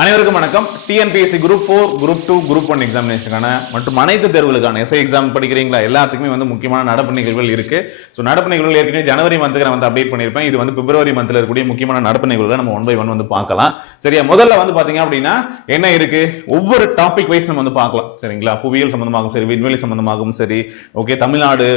அனைவருக்கும் வணக்கம். TNPSC group 4, group 2, group 1 எக்ஸாமினேஷனுக்கான மற்றும் அனைத்து தேர்வுகளுக்கான எஸ்ஐ எக்ஸாம் படிக்கிறீங்களா எல்லாத்துக்குமே முக்கியமான நடப்பு நிகழ்வுகள் இருக்கு. ஸோ நடப்பு நிகழ்வுகள் ஏற்கனவே ஜனவரி மந்த்துக்கு நான் அப்டேட் பண்ணியிருப்பேன். இது பிப்ரவரி மந்த்ல இருக்கக்கூடிய முக்கியமான நடப்பு நிகழ்வுகளை நம்ம 1 by 1 பார்க்கலாம். சரியா, முதல்ல பாத்தீங்க அப்படின்னா என்ன இருக்கு, ஒவ்வொரு டாபிக் வைஸ் நம்ம பார்க்கலாம். சரிங்களா, புவியியல் சம்பந்தமாகவும் சரி, விண்வெளி சம்பந்தமாகவும் சரி, ஓகே, தமிழ்நாடு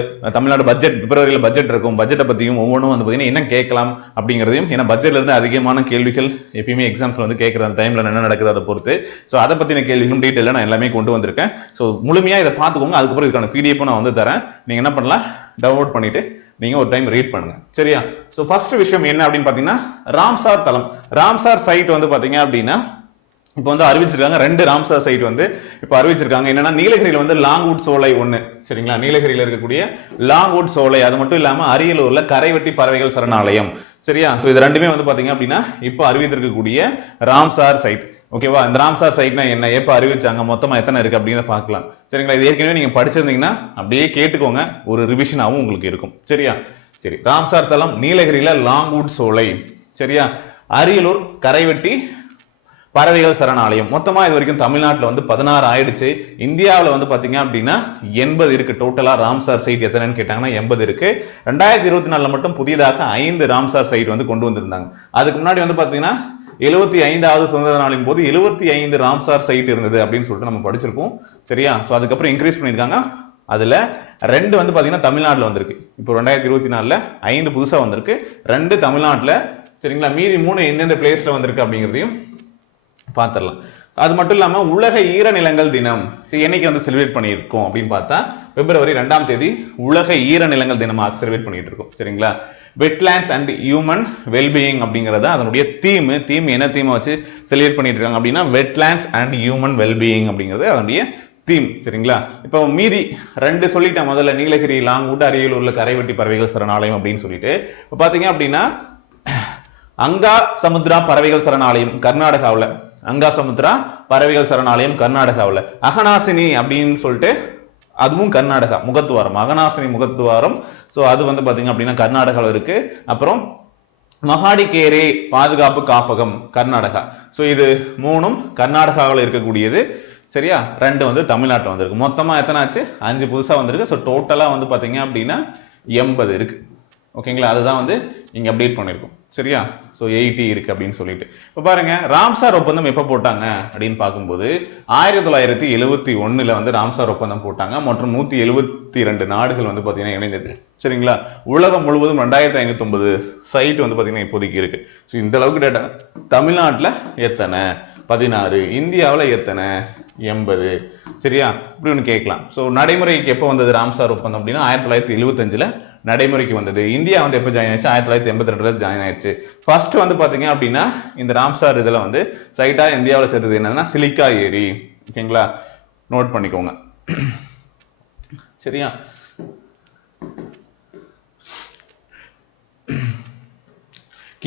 பட்ஜெட், பிப்ரவரியில பட்ஜெட் இருக்கும், பட்ஜெட்டை பத்தியும் ஒவ்வொன்றும் பாத்தீங்கன்னா என்ன கேட்கலாம் அப்படிங்கிறதையும், ஏன்னா பட்ஜெட்ல இருந்து அதிகமான கேள்விகள் எப்பயுமே எக்ஸாம்ஸ்ல கேட்கிற அந்த டைம்ல என்ன நடக்குது அதை பொறுத்து. சோ அதை பத்தின கேள்விகளும் டீடைலா நான் எல்லாமே கொண்டு வந்திருக்கேன். சோ முழுமையா இதை பார்த்துக்கோங்க. அதுக்கப்புறம் இதுக்கான பிடிஎஃப் நான் தரேன். நீங்க என்ன பண்ணலாம், டவுன்லோட் பண்ணிட்டு நீங்க ஒரு டைம் ரீட் பண்ணுங்க. சரியா, சோ ஃபர்ஸ்ட் விஷயம் என்ன அப்படின்னு பாத்தீங்கன்னா, ராம்சார் தளம், ராம்சார் சைட் பாத்தீங்க அப்படின்னா இப்போ அறிவிச்சிருக்காங்க. 2 ராம்சார் சைட் இப்போ அறிவிச்சிருக்காங்க. என்னன்னா, நீலகிரியில லாங்வுட் சோலை 1. சரிங்களா, நீலகிரியில இருக்கக்கூடிய லாங்வுட் சோலை, அது மட்டும் இல்லாம அரியலூர்ல கரைவெட்டி பறவைகள் சரணாலயம். சரியா, சோ இது ரெண்டுமே பாத்தீங்க அப்படின்னா இப்போ அறிவித்திருக்கக்கூடிய ராம்சார் சைட். ஓகேவா, இந்த ராம்சார் சைட்னா என்ன, எப்ப அறிவிச்சாங்க, மொத்தமா எத்தனை இருக்கு அப்படின்னு பார்க்கலாம். சரிங்களா, இது ஏற்கனவே நீங்க படிச்சிருந்தீங்கன்னா அப்படியே கேட்டுக்கோங்க, ஒரு ரிவிஷனாவும் உங்களுக்கு இருக்கும். சரியா, சரி, ராம்சார் தளம் நீலகிரியில லாங்வுட் சோலை. சரியா, அரியலூர் கரைவெட்டி பறவைகள் சரணாலயம். மொத்தமா இது வரைக்கும் தமிழ்நாட்டில் 16 ஆயிடுச்சு. இந்தியாவில் பாத்தீங்க அப்படின்னா 80 இருக்கு. டோட்டலா ராம்சார் சைட் எத்தனைன்னு கேட்டாங்கன்னா 80 இருக்கு. 2024 மட்டும் புதியதாக 5 ராம்சார் சைட் கொண்டு வந்திருந்தாங்க. அதுக்கு முன்னாடி பாத்தீங்கன்னா 75வது சுதந்திர நாளின் போது 75 ராம்சார் சைட் இருந்தது அப்படின்னு சொல்லிட்டு நம்ம படிச்சிருப்போம். சரியா, சோ அதுக்கப்புறம் இன்க்ரீஸ் பண்ணிருக்காங்க. அதுல 2 பாத்தீங்கன்னா தமிழ்நாட்டுல வந்திருக்கு. இப்போ 2024ல 5 புதுசா வந்திருக்கு, 2 தமிழ்நாட்டுல. சரிங்களா, மீதி 3 எந்தெந்த பிளேஸ்ல வந்திருக்கு அப்படிங்கிறதையும் பார்த்துடலாம். அது மட்டும் இல்லாம உலக ஈரநிலங்கள் தினம் என்னைக்கு செலிப்ரேட் பண்ணியிருக்கோம் அப்படின்னு பார்த்தா, பிப்ரவரி 2ஆம் தேதி உலக ஈரநிலங்கள் தினமாக செலிப்ரேட் பண்ணிட்டு இருக்கோம். சரிங்களா, வெட்லாண்ட்ஸ் அண்ட் ஹியூமன் வெல்பீயிங் அப்படிங்கறத அதனுடைய தீம் என்ன தீமை வச்சு செலிப்ரேட் பண்ணிட்டு இருக்காங்க அப்படின்னா, வெட்லாண்ட்ஸ் அண்ட் ஹியூமன் வெல்பீயிங் அப்படிங்கிறது அதனுடைய தீம். சரிங்களா, இப்போ மீதி 2 சொல்லிட்டேன். முதல்ல நீலகிரி லாங்வுட், அரியலூர்ல கரைவெட்டி பறவைகள் சரணாலயம் அப்படின்னு சொல்லிட்டு, இப்போ பாத்தீங்க அப்படின்னா அங்கா சமுத்ரா பறவைகள் சரணாலயம் கர்நாடகாவில், அங்கா சமுத்ரா பறவைகள் சரணாலயம் கர்நாடகாவில், அகனாசினி அப்படின்னு சொல்லிட்டு அதுவும் கர்நாடகா, முகத்துவாரம், அகனாசினி முகத்துவாரம். சோ அது பாத்தீங்க அப்படின்னா கர்நாடகாவில் இருக்கு. அப்புறம் மகாடிகேரே பாதுகாப்பு காப்பகம் கர்நாடகா. சோ இது 3ம் கர்நாடகாவில் இருக்கக்கூடியது. சரியா, 2 தமிழ்நாட்டில் வந்திருக்கு. மொத்தமா எத்தனை ஆச்சு, 5 புதுசா வந்திருக்கு. சோ டோட்டலா பாத்தீங்க அப்படின்னா 80 இருக்கு. ஓகேங்களா, அதுதான் இங்க அப்டேட் பண்ணிருக்கோம். சரியா, சோ 80 இருக்கு அப்படின்னு சொல்லிட்டு. இப்ப பாருங்க, ராம்சார் ஒப்பந்தம் எப்ப போட்டாங்க அப்படின்னு பார்க்கும்போது 1971ல ராம்சார் ஒப்பந்தம் போட்டாங்க. மற்றும் 172 நாடுகள் பாத்தீங்கன்னா இணைந்தது. சரிங்களா, உலகம் முழுவதும் 2509 சைட் பாத்தீங்கன்னா இப்போதைக்கு இருக்கு. சோ இந்த அளவுக்கு டேட்டா. தமிழ்நாட்டுல எத்தனை, 16. இந்தியாவில் எத்தனை, 80. சரியா, இப்படி ஒன்று கேட்கலாம். ஸோ நடைமுறைக்கு எப்போ வந்தது ராம்சார் ஒப்பந்தம் அப்படின்னா 1975ல் நடைமுறைக்கு வந்தது. இந்தியா எப்போ ஜாயின் ஆயிடுச்சு, 1982ல் ஜாயின் ஆயிடுச்சு. ஃபர்ஸ்ட் பாத்தீங்க அப்படின்னா இந்த ராம்சார் இதுல சைட்டா இந்தியாவில் சேர்த்தது என்னன்னா சிலிக்கா ஏரி. ஓகேங்களா, நோட் பண்ணிக்கோங்க. சரியா,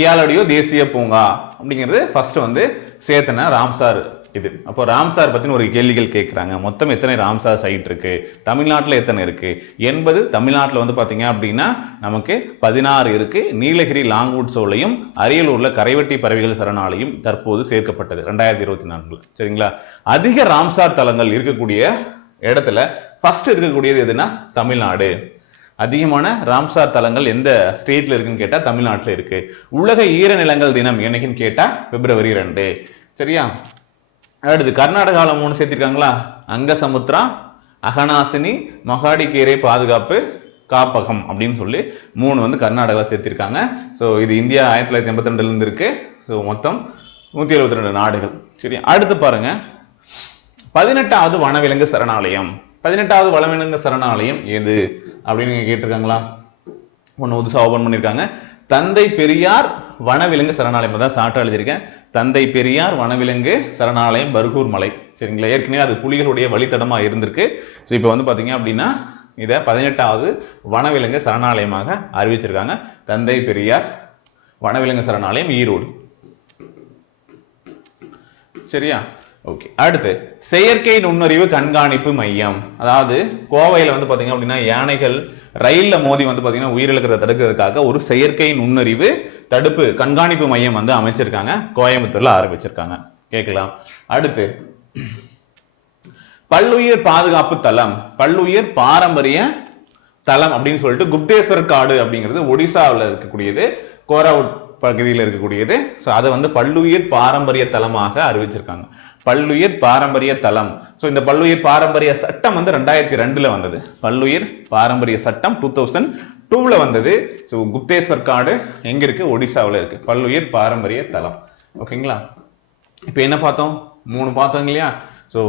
கியாலடியோ தேசிய பூங்கா அப்படிங்கிறது ஃபர்ஸ்ட் சேர்த்தன ராம்சார் இது. அப்போ ராம்சார் பத்தின ஒரு கேள்விகள் கேட்கிறாங்க. மொத்தம் எத்தனை ராம்சார் சைட் இருக்கு, தமிழ்நாட்டில் எத்தனை இருக்கு, 80 தமிழ்நாட்டில் பாத்தீங்க அப்படின்னா நமக்கு 16 இருக்கு. நீலகிரி லாங்வுட் சோலையும் அரியலூர்ல கரைவெட்டி பறவைகள் சரணாலயம் தற்போது சேர்க்கப்பட்டது 2024. சரிங்களா, அதிக ராம்சார் தலங்கள் இருக்கக்கூடிய இடத்துல ஃபர்ஸ்ட் இருக்கக்கூடியது எதுனா தமிழ்நாடு. அதிகமான ராம்சார் தலங்கள் எந்த ஸ்டேட்ல இருக்குன்னு கேட்டா தமிழ்நாட்டில் இருக்கு. உலக ஈரநிலங்கள் தினம் என்னைக்குன்னு கேட்டா பிப்ரவரி 2. சரியா, அடுத்து கர்நாடகாவில் 3 சேர்த்திருக்காங்களா, அங்க சமுத்ரா, அகனாசினி, மகாடிகேரே பாதுகாப்பு காப்பகம் அப்படின்னு சொல்லி 3 கர்நாடகாவில் சேர்த்திருக்காங்க. ஸோ இது இந்தியா 1982ல இருந்து இருக்கு. ஸோ மொத்தம் 172 நாடுகள். சரி, அடுத்து பாருங்க, 18வது வனவிலங்கு சரணாலயம். 18வது வனவிலங்கு சரணாலயம் எது அப்படின்னு கேட்டிருக்காங்களா, ஒன்று புதுசாக ஓபன் பண்ணியிருக்காங்க. தந்தை பெரியார் வனவிலங்கு சரணாலயம் தான் சாட்டா எழுதியிருக்கேன். தந்தை பெரியார் வனவிலங்கு சரணாலயம் பர்கூர் மலை. சரிங்களா, ஏற்கனவே அது புலிகளுடைய வழித்தடமா இருந்திருக்கு. ஸோ இப்போ பாத்தீங்க அப்படின்னா இதை 18வது வனவிலங்கு சரணாலயமாக அறிவிச்சிருக்காங்க. தந்தை பெரியார் வனவிலங்கு சரணாலயம் ஈரோடு. சரியா, ஓகே. அடுத்து செயற்கை நுண்ணறிவு கண்காணிப்பு மையம். அதாவது கோவையில பாத்தீங்க அப்படின்னா யானைகள் ரயில்ல மோதி பாத்தீங்கன்னா உயிரிழக்கிறத தடுக்கிறதுக்காக ஒரு செயற்கை நுண்ணறிவு தடுப்பு கண்காணிப்பு மையம் அமைச்சிருக்காங்க. கோயம்புத்தூர்ல ஆரம்பிச்சிருக்காங்க. கேட்கலாம். அடுத்து பல்லுயிர் பாதுகாப்பு தளம், பல்லுயிர் பாரம்பரிய தளம் அப்படின்னு சொல்லிட்டு குப்தேஸ்வர் காடு அப்படிங்கிறது ஒடிசாவில் இருக்கக்கூடியது, கோராவுட் பகுதியில் இருக்கக்கூடியது. ஸோ அதை வந்து பல்லுயிர் பாரம்பரிய தலமாக அறிவிச்சிருக்காங்க. பல்லுயிர் பாரம்பரிய தலம். ஸோ இந்த பல்லுயிர் பாரம்பரிய சட்டம் வந்து 2002ல வந்தது. பல்லுயிர் பாரம்பரிய சட்டம் 2002ல வந்தது. ஸோ குப்தேஸ்வர் காடு எங்க இருக்கு? ஒடிசாவில் இருக்கு. பல்லுயிர் பாரம்பரிய தலம். ஓகேங்களா? இப்போ என்ன பார்த்தோம்? 3 பார்த்தோம் இல்லையா? ஸோ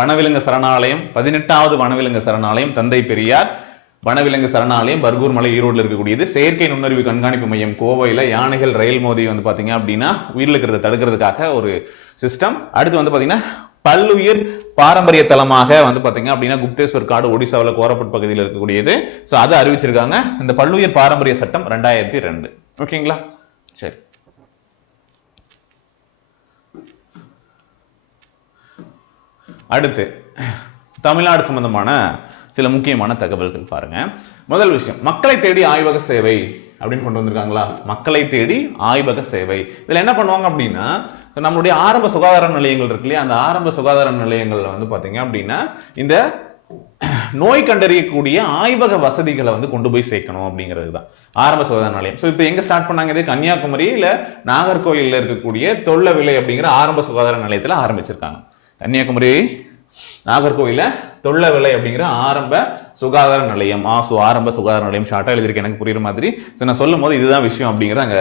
வனவிலங்கு சரணாலயம், 18வது வனவிலங்கு சரணாலயம் தந்தை பெரியார் வனவிலங்கு சரணாலயம் பர்கூர் மலை ஈரோடுல இருக்கக்கூடியது. செயற்கை நுண்ணறிவு கண்காணிப்பு மையம் கோவையில யானைகள் ரயில் மோதி வந்து பாத்தீங்க அப்படின்னா உயிரிழக்கிறத தடுக்கிறதுக்காக ஒரு சிஸ்டம். அடுத்து வந்து பாத்தீங்கன்னா பல்லுயிர் பாரம்பரிய தலமாக வந்து பாத்தீங்க அப்படின்னா குப்தேஸ்வர் காடு ஒடிசாவில் கோரப்பட் பகுதியில் இருக்கக்கூடியது. ஸோ அதை அறிவிச்சிருக்காங்க. இந்த பல்லுயிர் பாரம்பரிய சட்டம் 2002. ஓகேங்களா? சரி, அடுத்து தமிழ்நாடு சம்பந்தமான சில முக்கியமான தகவல்கள் பாருங்க. முதல் விஷயம், மக்களை தேடி ஆய்வக சேவை அப்படின்னு கொண்டு வந்திருக்காங்களா? மக்களை தேடி ஆய்வக சேவை. இதுல என்ன பண்ணுவாங்க அப்படின்னா, நம்மளுடைய ஆரம்ப சுகாதார நிலையங்கள் இருக்கு இல்லையா, அந்த ஆரம்ப சுகாதார நிலையங்கள்ல வந்து பாத்தீங்க அப்படின்னா இந்த நோய் கண்டறியக்கூடிய ஆய்வக வசதிகளை வந்து கொண்டு போய் சேர்க்கணும் அப்படிங்கிறது தான் ஆரம்ப சுகாதார நிலையம். ஸோ இப்போ எங்க ஸ்டார்ட் பண்ணாங்க? இது கன்னியாகுமரி இல்ல நாகர்கோயில்ல இருக்கக்கூடிய தொல்லவிலை அப்படிங்கிற ஆரம்ப சுகாதார நிலையத்துல ஆரம்பிச்சிருக்காங்க. கன்னியாகுமரி நாகர்கோயில தொல்லவிலை அப்படிங்கிற ஆரம்ப சுகாதார நிலையம். ஆரம்ப சுகாதார நிலையம் ஷார்ட்டா எழுதிருக்கேன், எனக்கு புரியுற மாதிரி. ஸோ நான் சொல்லும் போது இதுதான் விஷயம் அப்படிங்கிறத அங்க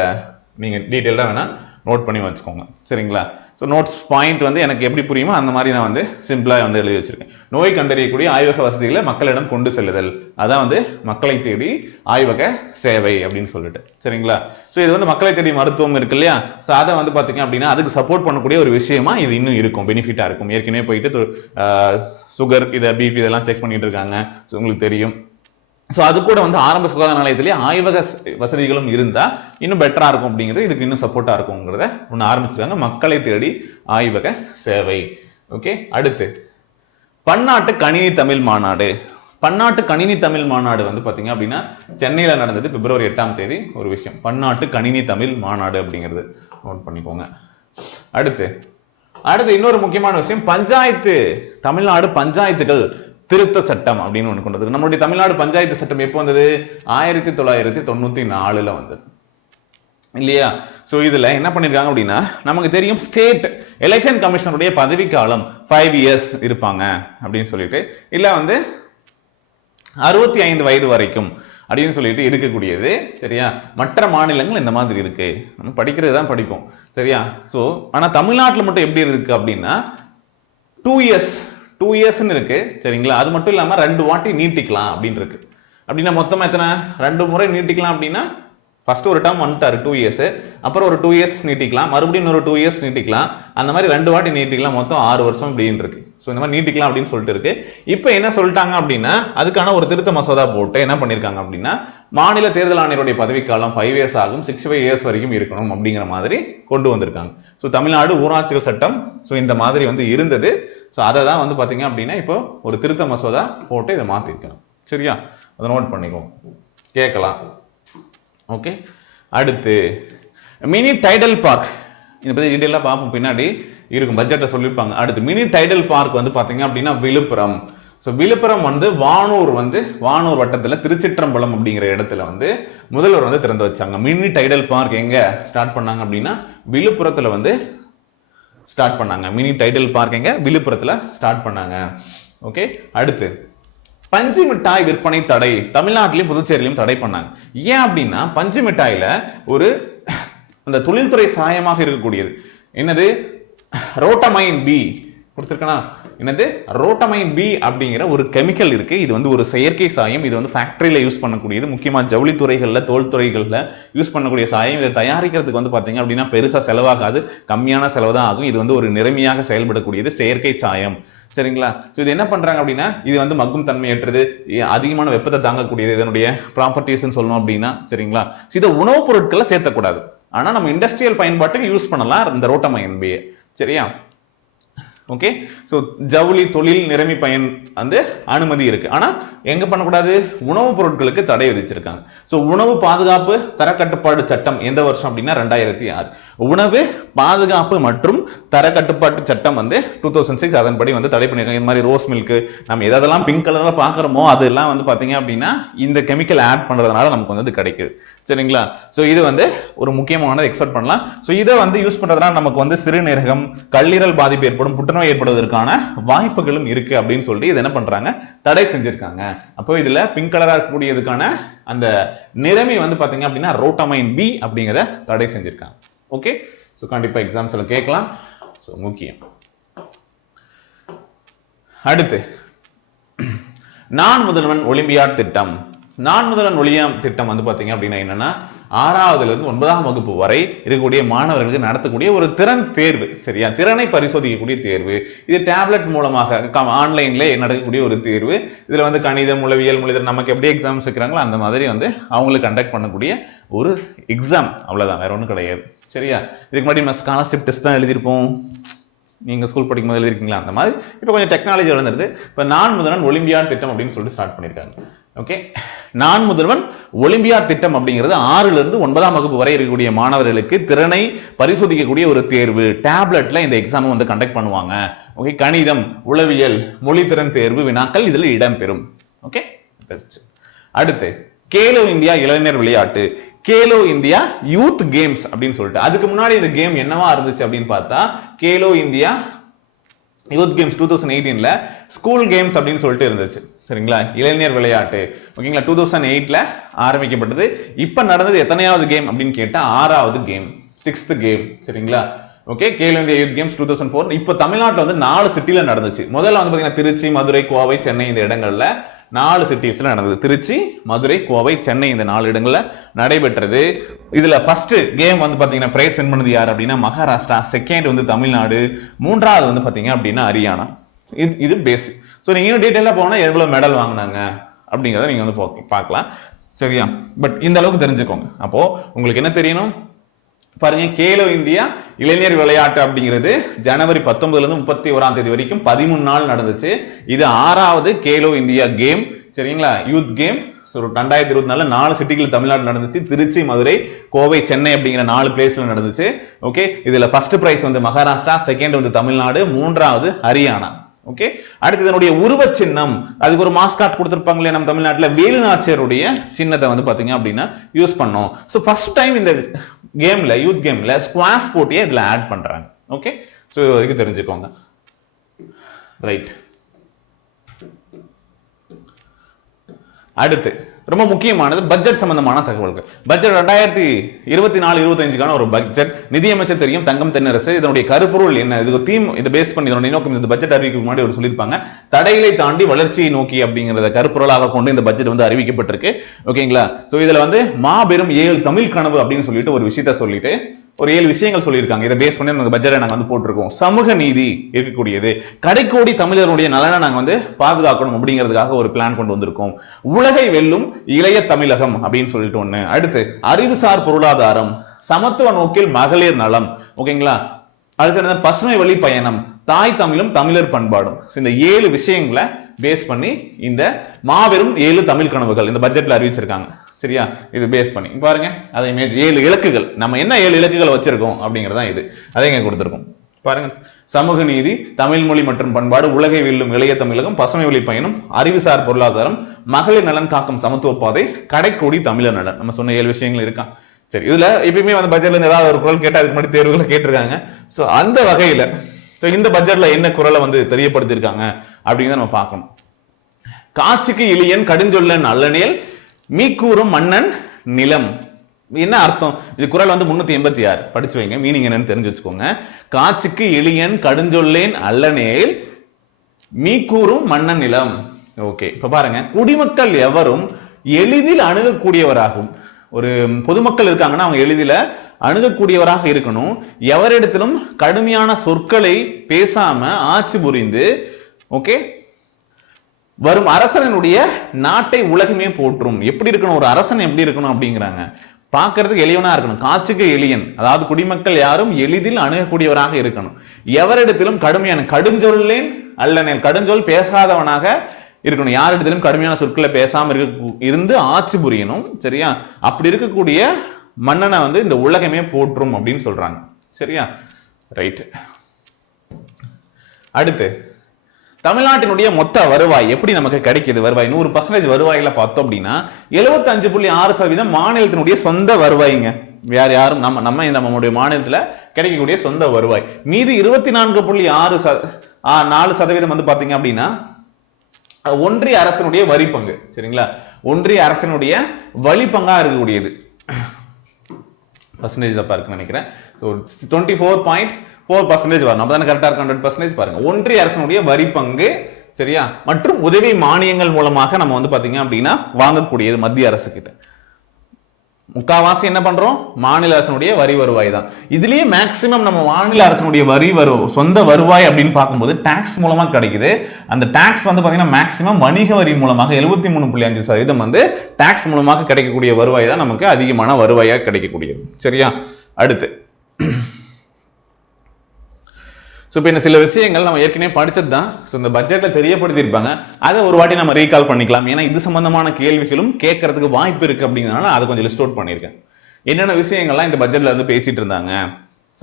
நீங்க டீட்டெயிலாக வேணா நோட் பண்ணி வச்சுக்கோங்க. சரிங்களா? ஸோ நோட்ஸ் பாயிண்ட் வந்து எனக்கு எப்படி புரியுமோ அந்த மாதிரி நான் வந்து சிம்பிளா வந்து எழுதி வச்சிருக்கேன். நோய் கண்டறியக்கூடிய ஆய்வக வசதிகளை மக்களிடம் கொண்டு செல்லுதல், அதான் வந்து மக்களை தேடி ஆய்வக சேவை அப்படின்னு சொல்லிட்டு. சரிங்களா? ஸோ இது வந்து மக்களை தேடி மருத்துவம் இருக்கு இல்லையா? ஸோ அதை வந்து பாத்தீங்க அப்படின்னா அதுக்கு சப்போர்ட் பண்ணக்கூடிய ஒரு விஷயமா இது இன்னும் இருக்கும், பெனிஃபிட்டா இருக்கும். ஏற்கனவே போயிட்டு சுகர் இதை பிபி இதெல்லாம் செக் பண்ணிட்டு இருக்காங்க, உங்களுக்கு தெரியும். ஸோ அது கூட வந்து ஆரம்ப சுகாதார நிலையத்திலேயே ஆய்வக வசதிகளும் இருந்தா இன்னும் பெட்டரா இருக்கும் அப்படிங்கிறது, இதுக்கு இன்னும் சப்போர்ட்டா இருக்கும்ங்கிறத ஒன்று ஆரம்பிச்சிருக்காங்க. மக்களை தேடி ஆய்வக சேவை. ஓகே, அடுத்து பன்னாட்டு கணினி தமிழ் மாநாடு. பன்னாட்டு கணினி தமிழ் மாநாடு வந்து பாத்தீங்க அப்படின்னா சென்னையில நடந்தது பிப்ரவரி 8ஆம் தேதி. ஒரு விஷயம், பன்னாட்டு கணினி தமிழ் மாநாடு அப்படிங்கிறது நோட் பண்ணிக்கோங்க. அடுத்து இன்னொரு முக்கியமான விஷயம், பஞ்சாயத்து தமிழ்நாடு பஞ்சாயத்துகள் திருத்த சட்டம் அப்படின்னு ஒண்ணு கொண்டு வந்து. நம்மளுடைய தமிழ்நாடு பஞ்சாயத்து சட்டம் எப்போ வந்தது? 1994ல வந்தது இல்லையா? சோ இதுல என்ன பண்ணிருக்காங்க அப்படின்னா, நமக்கு தெரியும் ஸ்டேட் எலெக்ஷன் கமிஷனருடைய பதவிக்காலம் 5 இயர்ஸ் இருப்பாங்க அப்படின்னு சொல்லிட்டு, இல்ல வந்து 65 வயது வரைக்கும் அப்படின்னு சொல்லிட்டு இருக்கக்கூடியது. சரியா? மற்ற மாநிலங்கள் இந்த மாதிரி இருக்கு, நம்ம படிக்கிறது தான் படிப்போம். சரியா? சோ ஆனா தமிழ்நாட்டில் மட்டும் எப்படி இருக்கு அப்படின்னா 2 இயர்ஸ் இருக்கு. சரிங்களா? அது மட்டும் இல்லாம 2 வாட்டி நீட்டிக்கலாம் அப்படின்னு இருக்கு. அப்படின்னா மொத்தமா எத்தனை? 2 முறை நீட்டிக்கலாம். அப்படின்னா ஃபர்ஸ்ட் ஒரு டேர்ம் வந்துட்டாரு 2 இயர்ஸ், அப்புறம் ஒரு 2 இயர்ஸ் நீட்டிக்கலாம், மறுபடியும் ஒரு 2 இயர்ஸ் நீட்டிக்கலாம், அந்த மாதிரி 2 வாட்டி நீட்டிக்கலாம், மொத்தம் 6 வருஷம் அப்படின்னு இருக்கு. ஸோ இந்த மாதிரி நீட்டிக்கலாம் அப்படின்னு சொல்லிட்டு இருக்கு. இப்போ என்ன சொல்லிட்டாங்க அப்படின்னா, அதுக்கான ஒரு திருத்த மசோதா போட்டு என்ன பண்ணிருக்காங்க அப்படின்னா, மாநில தேர்தல் ஆணையருடைய பதவிக்காலம் 5 இயர்ஸ் ஆகும், 65 இயர்ஸ் வரைக்கும் இருக்கணும் அப்படிங்கிற மாதிரி கொண்டு வந்திருக்காங்க. ஸோ தமிழ்நாடு ஊராட்சிகள் சட்டம் ஸோ இந்த மாதிரி வந்து இருந்தது. ஸோ அதை தான் வந்து பாத்தீங்க அப்படின்னா இப்போ ஒரு திருத்த மசோதா போட்டு இதை மாத்திருக்காங்க. சரியா? அதை நோட் பண்ணிக்கோங்க, கேட்கலாம். ஓகே, அடுத்து மினி டைடல் பார்க். இதை பத்தி டீடைலா பார்ப்போம், பின்னாடி இருக்கும், பட்ஜெட்டை சொல்லியிருப்பாங்க. அடுத்து மினி டைடல் பார்க் வந்து பாத்தீங்க அப்படின்னா விழுப்புரம். ஸோ விழுப்புரம் வந்து வானூர் வட்டத்துல திருச்சிற்றம்பலம் அப்படிங்கிற இடத்துல வந்து முதல்வர் வந்து திறந்து வச்சாங்க. மினி டைடல் பார்க் எங்க ஸ்டார்ட் பண்ணாங்க அப்படின்னா விழுப்புரத்துல வந்து ஸ்டார்ட் பண்ணாங்க. மினி டைடல் பார்க் எங்க? விழுப்புரத்துல ஸ்டார்ட் பண்ணாங்க. ஓகே, அடுத்து பஞ்சு மிட்டாய் விற்பனை தடை. தமிழ்நாட்டிலையும் புதுச்சேரியிலும் தடை பண்ணாங்க. ஏன் அப்படின்னா பஞ்சு மிட்டாயில ஒரு அந்த தொழில்துறை சாயமாக இருக்கக்கூடியது என்னது? Rhodamine B கொடுத்திருக்கனா? என்னது? ரோட்டமைன் பி அப்படிங்கிற ஒரு கெமிக்கல் இருக்கு. இது வந்து ஒரு செயற்கை சாயம். இது வந்து ஃபேக்டரியில யூஸ் பண்ணக்கூடியது, முக்கியமா ஜவுளித்துறைகள்ல தோல் துறைகள்ல யூஸ் பண்ணக்கூடிய சாயம். இதை தயாரிக்கிறதுக்கு வந்து பாத்தீங்க அப்படின்னா பெருசா செலவாகாது, கம்மியான செலவு தான் ஆகும். இது வந்து ஒரு நிறமியாக செயல்படக்கூடியது, செயற்கை சாயம். சரிங்களா? சோ இது என்ன பண்றாங்க அப்படின்னா, இது வந்து மக்கும் தன்மையற்றது, அதிகமான வெப்பத்தை தாங்கக்கூடியது, இதனுடைய ப்ராப்பர்ட்டிஸ் சொல்லணும் அப்படின்னா. சரிங்களா? இதை உணவுப் பொருட்களை சேர்த்தக்கூடாது, ஆனா நம்ம இண்டஸ்ட்ரியல் பயன்பாட்டுக்கு யூஸ் பண்ணலாம் இந்த ரோட்டமைன் பி. சரியா? ஓகே. சோ ஜவுளி தொழில் நிரம்பி பயன் வந்து அனுமதி இருக்கு. ஆனா எங்க பண்ணக்கூடாது, உணவுப் பொருட்களுக்கு தடை விதிச்சிருக்காங்க. சோ உணவு பாதுகாப்பு தரக்கட்டுப்பாடு சட்டம் எந்த வருஷம் அப்படின்னா 2006. உணவு பாதுகாப்பு மற்றும் தரக்கட்டுப்பாட்டு சட்டம் வந்து 2006 அதன்படி வந்து தடை பண்ணிருக்காங்க. இந்த மாதிரி ரோஸ் மில்க் நம்ம எதெல்லாம் பிங்க் கலர்ல பாக்குறோமோ அதெல்லாம் வந்து பாத்தீங்க அப்படின்னா இந்த கெமிக்கல் ஆட் பண்றதுனால நமக்கு வந்து கிடைக்குது. சரிங்களா? சோ இது வந்து ஒரு முக்கியமானது எக்ஸ்பெக்ட் பண்ணலாம். சோ இதை வந்து யூஸ் பண்றதுனால நமக்கு வந்து சிறுநீரகம் கல்லீரல் பாதிப்பு ஏற்படும், புற்றுநோய் ஏற்படுவதற்கான வாய்ப்புகளும் இருக்கு அப்படின்னு சொல்லி இது என்ன பண்றாங்க, தடை செஞ்சிருக்காங்க. அப்போ இதுல பிங்க் கலரா இருக்கக்கூடியதுக்கான அந்த நிறமி வந்து பாத்தீங்க அப்படின்னா ரோட்டமைன் பி அப்படிங்கறத தடை செஞ்சிருக்காங்க. ஓகே. சோ கண்டிப்பா எக்ஸாம்ஸ்ல கேட்கலாம். சோ முக்கியம். அடுத்து நான் முதல்வன் ஒலிம்பியாட் திட்டம். நான் முதல்வன் ஒலிம்பியாட் திட்டம் வந்து பாத்தீங்க அப்படின்னா என்னன்னா 6வதுல இருந்து 9ஆம் வகுப்பு வரை இருக்கக்கூடிய மாணவர்களுக்கு நடத்தக்கூடிய ஒரு திறன் தேர்வு. சரியா? திறனை பரிசோதிக்கக்கூடிய தேர்வு. இது டேப்லெட் மூலமாக ஆன்லைன்ல நடக்கக்கூடிய ஒரு தேர்வு. இதுல வந்து கணிதம், உளவியல், மொழிதல் நமக்கு எப்படி எக்ஸாம்ஸ் வைக்கிறாங்களோ அந்த மாதிரி வந்து அவங்களுக்கு கண்டக்ட் பண்ணக்கூடிய ஒரு எக்ஸாம். அவ்வளவுதான், வேற ஒன்றும் கிடையாது. சரியா? இதுக்கு முன்னாடி நம்ம ஸ்காலர்ஷிப் டெஸ்ட் தான் எழுதியிருப்போம். நீங்க ஸ்கூல் படிக்கும் போது எழுதிருக்கீங்களா? அந்த மாதிரி இப்போ கொஞ்சம் டெக்னாலஜி வளர்ந்துருது. இப்போ நான் முதல்வன் ஒலிம்பியாட் திட்டம் அப்படின்னு சொல்லிட்டு ஸ்டார்ட் பண்ணிருக்காங்க. ஓகே. நான் முதல்வன் ஒலிம்பியாட் திட்டம் அப்படிங்கிறது 6ல இருந்து 9ஆம் வகுப்பு வரை இருக்கக்கூடிய மாணவர்களுக்கு திறனை பரிசோதிக்கக்கூடிய ஒரு தேர்வு. டேப்லெட்ல இந்த எக்ஸாம் வந்து கண்டக்ட் பண்ணுவாங்க. ஓகே. கணிதம், உளவியல், மொழித்திறன் தேர்வு வினாக்கள் இதில் இடம்பெறும். ஓகே. அடுத்து கேலோ இந்தியா இளைஞர் விளையாட்டு. கேலோ இந்தியா யூத் கேம்ஸ் அப்படின்னு சொல்லிட்டு அதுக்கு முன்னாடி இந்த கேம் என்னவா இருந்துச்சு அப்படின்னு பார்த்தா கேலோ இந்தியா யூத் கேம்ஸ் 2018ல ஸ்கூல் கேம்ஸ் அப்படின்னு சொல்லிட்டு இருந்துச்சு. சரிங்களா? இளைஞர் விளையாட்டு. ஓகேங்களா? 2008ல ஆரம்பிக்கப்பட்டது. இப்ப நடந்தது எத்தனையாவது கேம் அப்படின்னு கேட்டா 6வது கேம், 6th கேம். சரிங்களா? Okay. Khelo India youth games 2004. இப்ப தமிழ்நாட்டில் வந்து 4 சிட்டில நடந்துச்சு. முதல்ல வந்து பாத்தீங்கன்னா திருச்சி, மதுரை, கோவை, சென்னை இந்த இடங்கள்ல 4 சிட்டிஸ்ல நடந்தது. திருச்சி, மதுரை, கோவை, சென்னை இந்த 4 இடங்கள்ல நடைபெற்றது. இதுல ஃபர்ஸ்ட் கேம் வந்து பாத்தீங்கன்னா பிரைஸ் வின் பண்ணது யார் அப்படின்னா மகாராஷ்டிரா, செகண்ட் வந்து தமிழ்நாடு, 3வது வந்து பாத்தீங்க அப்படின்னா ஹரியானா. இது பேசிக். சோ நீங்க இன்னும் டீடைலா போனா எவ்வளவு மெடல் வாங்கினாங்க அப்படிங்கறத நீங்க வந்து பார்க்கலாம். சரியா? பட் இந்த அளவுக்கு தெரிஞ்சுக்கோங்க. அப்போ உங்களுக்கு என்ன தெரியணும் பாருங்க, கேலோ இந்தியா இளைஞர் விளையாட்டு அப்படிங்கிறது ஜனவரி 19ல இருந்து 31ஆம் தேதி வரைக்கும் 13 நாள் நடந்துச்சு. இது 6வது கேலோ இந்தியா கேம். சரிங்களா? Youth game. 2024 4 சிட்டிகள் தமிழ்நாடு நடந்துச்சு. திருச்சி, மதுரை, கோவை, சென்னை அப்படிங்கிற 4 பிளேஸ்ல நடந்துச்சு. ஓகே. இதுல ஃபர்ஸ்ட் பிரைஸ் வந்து மகாராஷ்டிரா, செகண்ட் வந்து தமிழ்நாடு, 3வது ஹரியானா. ஓகே. அடுத்து இதனுடைய உருவ சின்னம், அதுக்கு ஒரு மாஸ்காட் கொடுத்திருப்பாங்களே நம்ம தமிழ்நாட்டுல, வேலுநாச்சியருடைய சின்னத்தை வந்து பாத்தீங்க அப்படின்னா யூஸ் பண்ணோம். சோ ஃபர்ஸ்ட் டைம் இந்த கேம்ல யூத் கேம்ல ஸ்குவாஷ் போட்டியை இதுல ஆட் பண்றாங்க. ஓகே. சோ இதுக்கு தெரிஞ்சுக்கோங்க. ரைட். அடுத்து ரொம்ப முக்கியமானது பட்ஜெட் சம்பந்தமான தகவல்கள். பட்ஜெட் 2024-25க்கான ஒரு பட்ஜெட். நிதியமைச்சர் தெரியும் தங்கம் தென்னரசு. இதனுடைய கருப்பொருள் என்ன, இது ஒரு தீம், இதை பேஸ் பண்ணி இதனுடைய நோக்கம், இந்த பட்ஜெட் அறிவிக்க முன்னாடி ஒரு சொல்லியிருப்பாங்க, தடைகளை தாண்டி வளர்ச்சியை நோக்கி அப்படிங்கறத கருப்பொருளாக கொண்டு இந்த பட்ஜெட் வந்து அறிவிக்கப்பட்டிருக்கு. ஓகேங்களா? சோ இதுல வந்து மாபெரும் 7 தமிழ் கனவு அப்படின்னு சொல்லிட்டு ஒரு விஷயத்த சொல்லிட்டு ஒரு 7 விஷயங்கள் சொல்லியிருக்காங்க. இதை பேஸ் பண்ணி நம்ம பட்ஜெட்டை நாங்க வந்து போட்டிருக்கோம். சமூக நீதி இருக்கக்கூடியது, கடைக்கோடி தமிழருடைய நலனை நாங்க வந்து பாதுகாக்கணும் அப்படிங்கிறதுக்காக ஒரு பிளான் கொண்டு வந்திருக்கோம். உலகை வெல்லும் இளைய தமிழகம் அப்படின்னு சொல்லிட்டு ஒண்ணு. அடுத்து அறிவுசார் பொருளாதாரம், சமத்துவ நோக்கில் மகளிர் நலம். ஓகேங்களா? அடுத்து பசுமை வழி பயணம், தாய் தமிழும் தமிழர் பண்பாடும். இந்த 7 விஷயங்களை பேஸ் பண்ணி இந்த மாபெரும் 7 தமிழ் கனவுகள் இந்த பட்ஜெட்ல அறிவிச்சிருக்காங்க. சரியா? இது பேஸ் பண்ணி பாருங்க. அதை இமேஜ் 7 இலக்குகள், நம்ம என்ன 7 இலக்குகள் வச்சிருக்கோம் அப்படிங்கறதா இது. அதை இங்க கொடுத்திருக்கோம் பாருங்க. சமூக நீதி, தமிழ் மொழி மற்றும் பண்பாடு, உலகை வெல்லும் இளைய தமிழகம், பசுமை வழி பயணம், அறிவுசார் பொருளாதாரம், மகளிர் நலன் காக்கும் சமத்துவ பாதை, கடைக்கோடி தமிழர் நலன். நம்ம சொன்ன 7 விஷயங்கள் இருக்கான். சரி. இதுல எப்பயுமே வந்து பட்ஜெட்ல இருந்து ஏதாவது ஒரு குரல் கேட்டா அதுக்கு முன்னாடி தேர்வுகளை கேட்டிருக்காங்க. சோ அந்த வகையில இந்த பட்ஜெட்ல என்ன குரலை வந்து தெரியப்படுத்திருக்காங்க அப்படிங்கிறத நம்ம பார்க்கணும். காட்சிக்கு இளியன் கடுஞ்சொல்லன் அல்லனேல் மீக்கூறும் மன்னன் நிலம். என்ன அர்த்தம்? இது குறள் வந்து 386 படிச்சு வைங்க, மீனிங் என்னன்னு தெரிஞ்சு வச்சுக்கோங்க. காட்சிக்கு எளியன் கடுஞ்சொல்லேன் அல்லனேல் மீக்கூறும் மன்னன் நிலம். ஓகே. இப்ப பாருங்க, குடிமக்கள் எவரும் எளிதில் அணுகக்கூடியவராகும். ஒரு பொதுமக்கள் இருக்காங்கன்னா அவங்க எளிதில அணுகக்கூடியவராக இருக்கணும். எவரிடத்திலும் கடுமையான சொற்களை பேசாம ஆட்சி புரிந்து, ஓகே, வரும் அரசனுடைய நாட்டை உலகமே போற்றும். எப்படி இருக்கணும் ஒரு அரசன், எப்படி இருக்கணும் அப்படிங்கிறாங்க. பார்க்கறதுக்கு எளியவனா இருக்கணும். காட்சிக்கு எளியன், அதாவது குடிமக்கள் யாரும் எளிதில் அணுகக்கூடியவராக இருக்கணும். எவரிடத்திலும் கடுமையான கடுஞ்சொல்லேன் அல்ல, கடுஞ்சொல் பேசாதவனாக இருக்கணும். யாரிடத்திலும் கடுமையான சொற்களை பேசாம இருந்து ஆட்சி புரியணும். சரியா? அப்படி இருக்கக்கூடிய மன்னனை வந்து இந்த உலகமே போற்றும் அப்படின்னு சொல்றாங்க. சரியா? ரைட். அடுத்து தமிழ்நாட்டினுடைய மொத்த வருவாய் எப்படி நமக்கு கிடைக்குது? வருவாய் 100% வருவாயில பார்த்தோம் அப்படின்னா 75.6% மாநிலத்தினுடைய சொந்த வருவாய்ங்க. வேற யாரும் நம்முடைய மாநிலத்துல கிடைக்கக்கூடிய சொந்த வருவாய். மீதி 24.4% வந்து பாத்தீங்க அப்படின்னா ஒன்றிய அரசனுடைய வரி பங்கு. சரிங்களா? ஒன்றிய அரசனுடைய வழிபங்கா இருக்கக்கூடியது. பர்சன்டேஜ் தப்பா இருக்குன்னு நினைக்கிறேன். 24.4% வரும். அப்ப தானே கரெக்டா இருக்கு. 100% பாருங்க. ஒன்றிய அரசனுடைய வரி பங்கு, சரியா, மற்றும் உதவி மானியங்கள் மூலமாக நம்ம வந்து பாத்தீங்க அப்படின்னா வாங்கக்கூடியது மத்திய அரசு கிட்ட. முக்காவாசி என்ன பண்றோம்? மாநில அரசனுடைய வரி வருவாய் தான். இதுலயே மேக்சிமம் நம்ம மாநில அரசனுடைய சொந்த வருவாய் அப்படின்னு பார்க்கும்போது டாக்ஸ் மூலமா கிடைக்குது. அந்த டாக்ஸ் வந்து பாத்தீங்கன்னா மேக்சிமம் வணிக வரி மூலமாக 73.5% வந்து டாக்ஸ் மூலமாக கிடைக்கக்கூடிய வருவாய் தான் நமக்கு அதிகமான வருவாயா கிடைக்கக்கூடியது. சரியா? அடுத்து இப்போ சில விஷயங்கள் நம்ம ஏற்கனவே படிச்சது தான். இந்த பட்ஜெட்ல தெரியப்படுத்தியிருப்பாங்க. அதை ஒரு வாட்டி நம்ம ரீகால் பண்ணிக்கலாம். ஏன்னா இது சம்பந்தமான கேள்விகளும் கேட்கறதுக்கு வாய்ப்பு இருக்கு அப்படிங்கிறதுனால அதை கொஞ்சம் லிஸ்ட் அவுட் பண்ணியிருக்கேன். என்னென்ன விஷயங்கள்லாம் இந்த பட்ஜெட்ல வந்து பேசிட்டு இருந்தாங்க,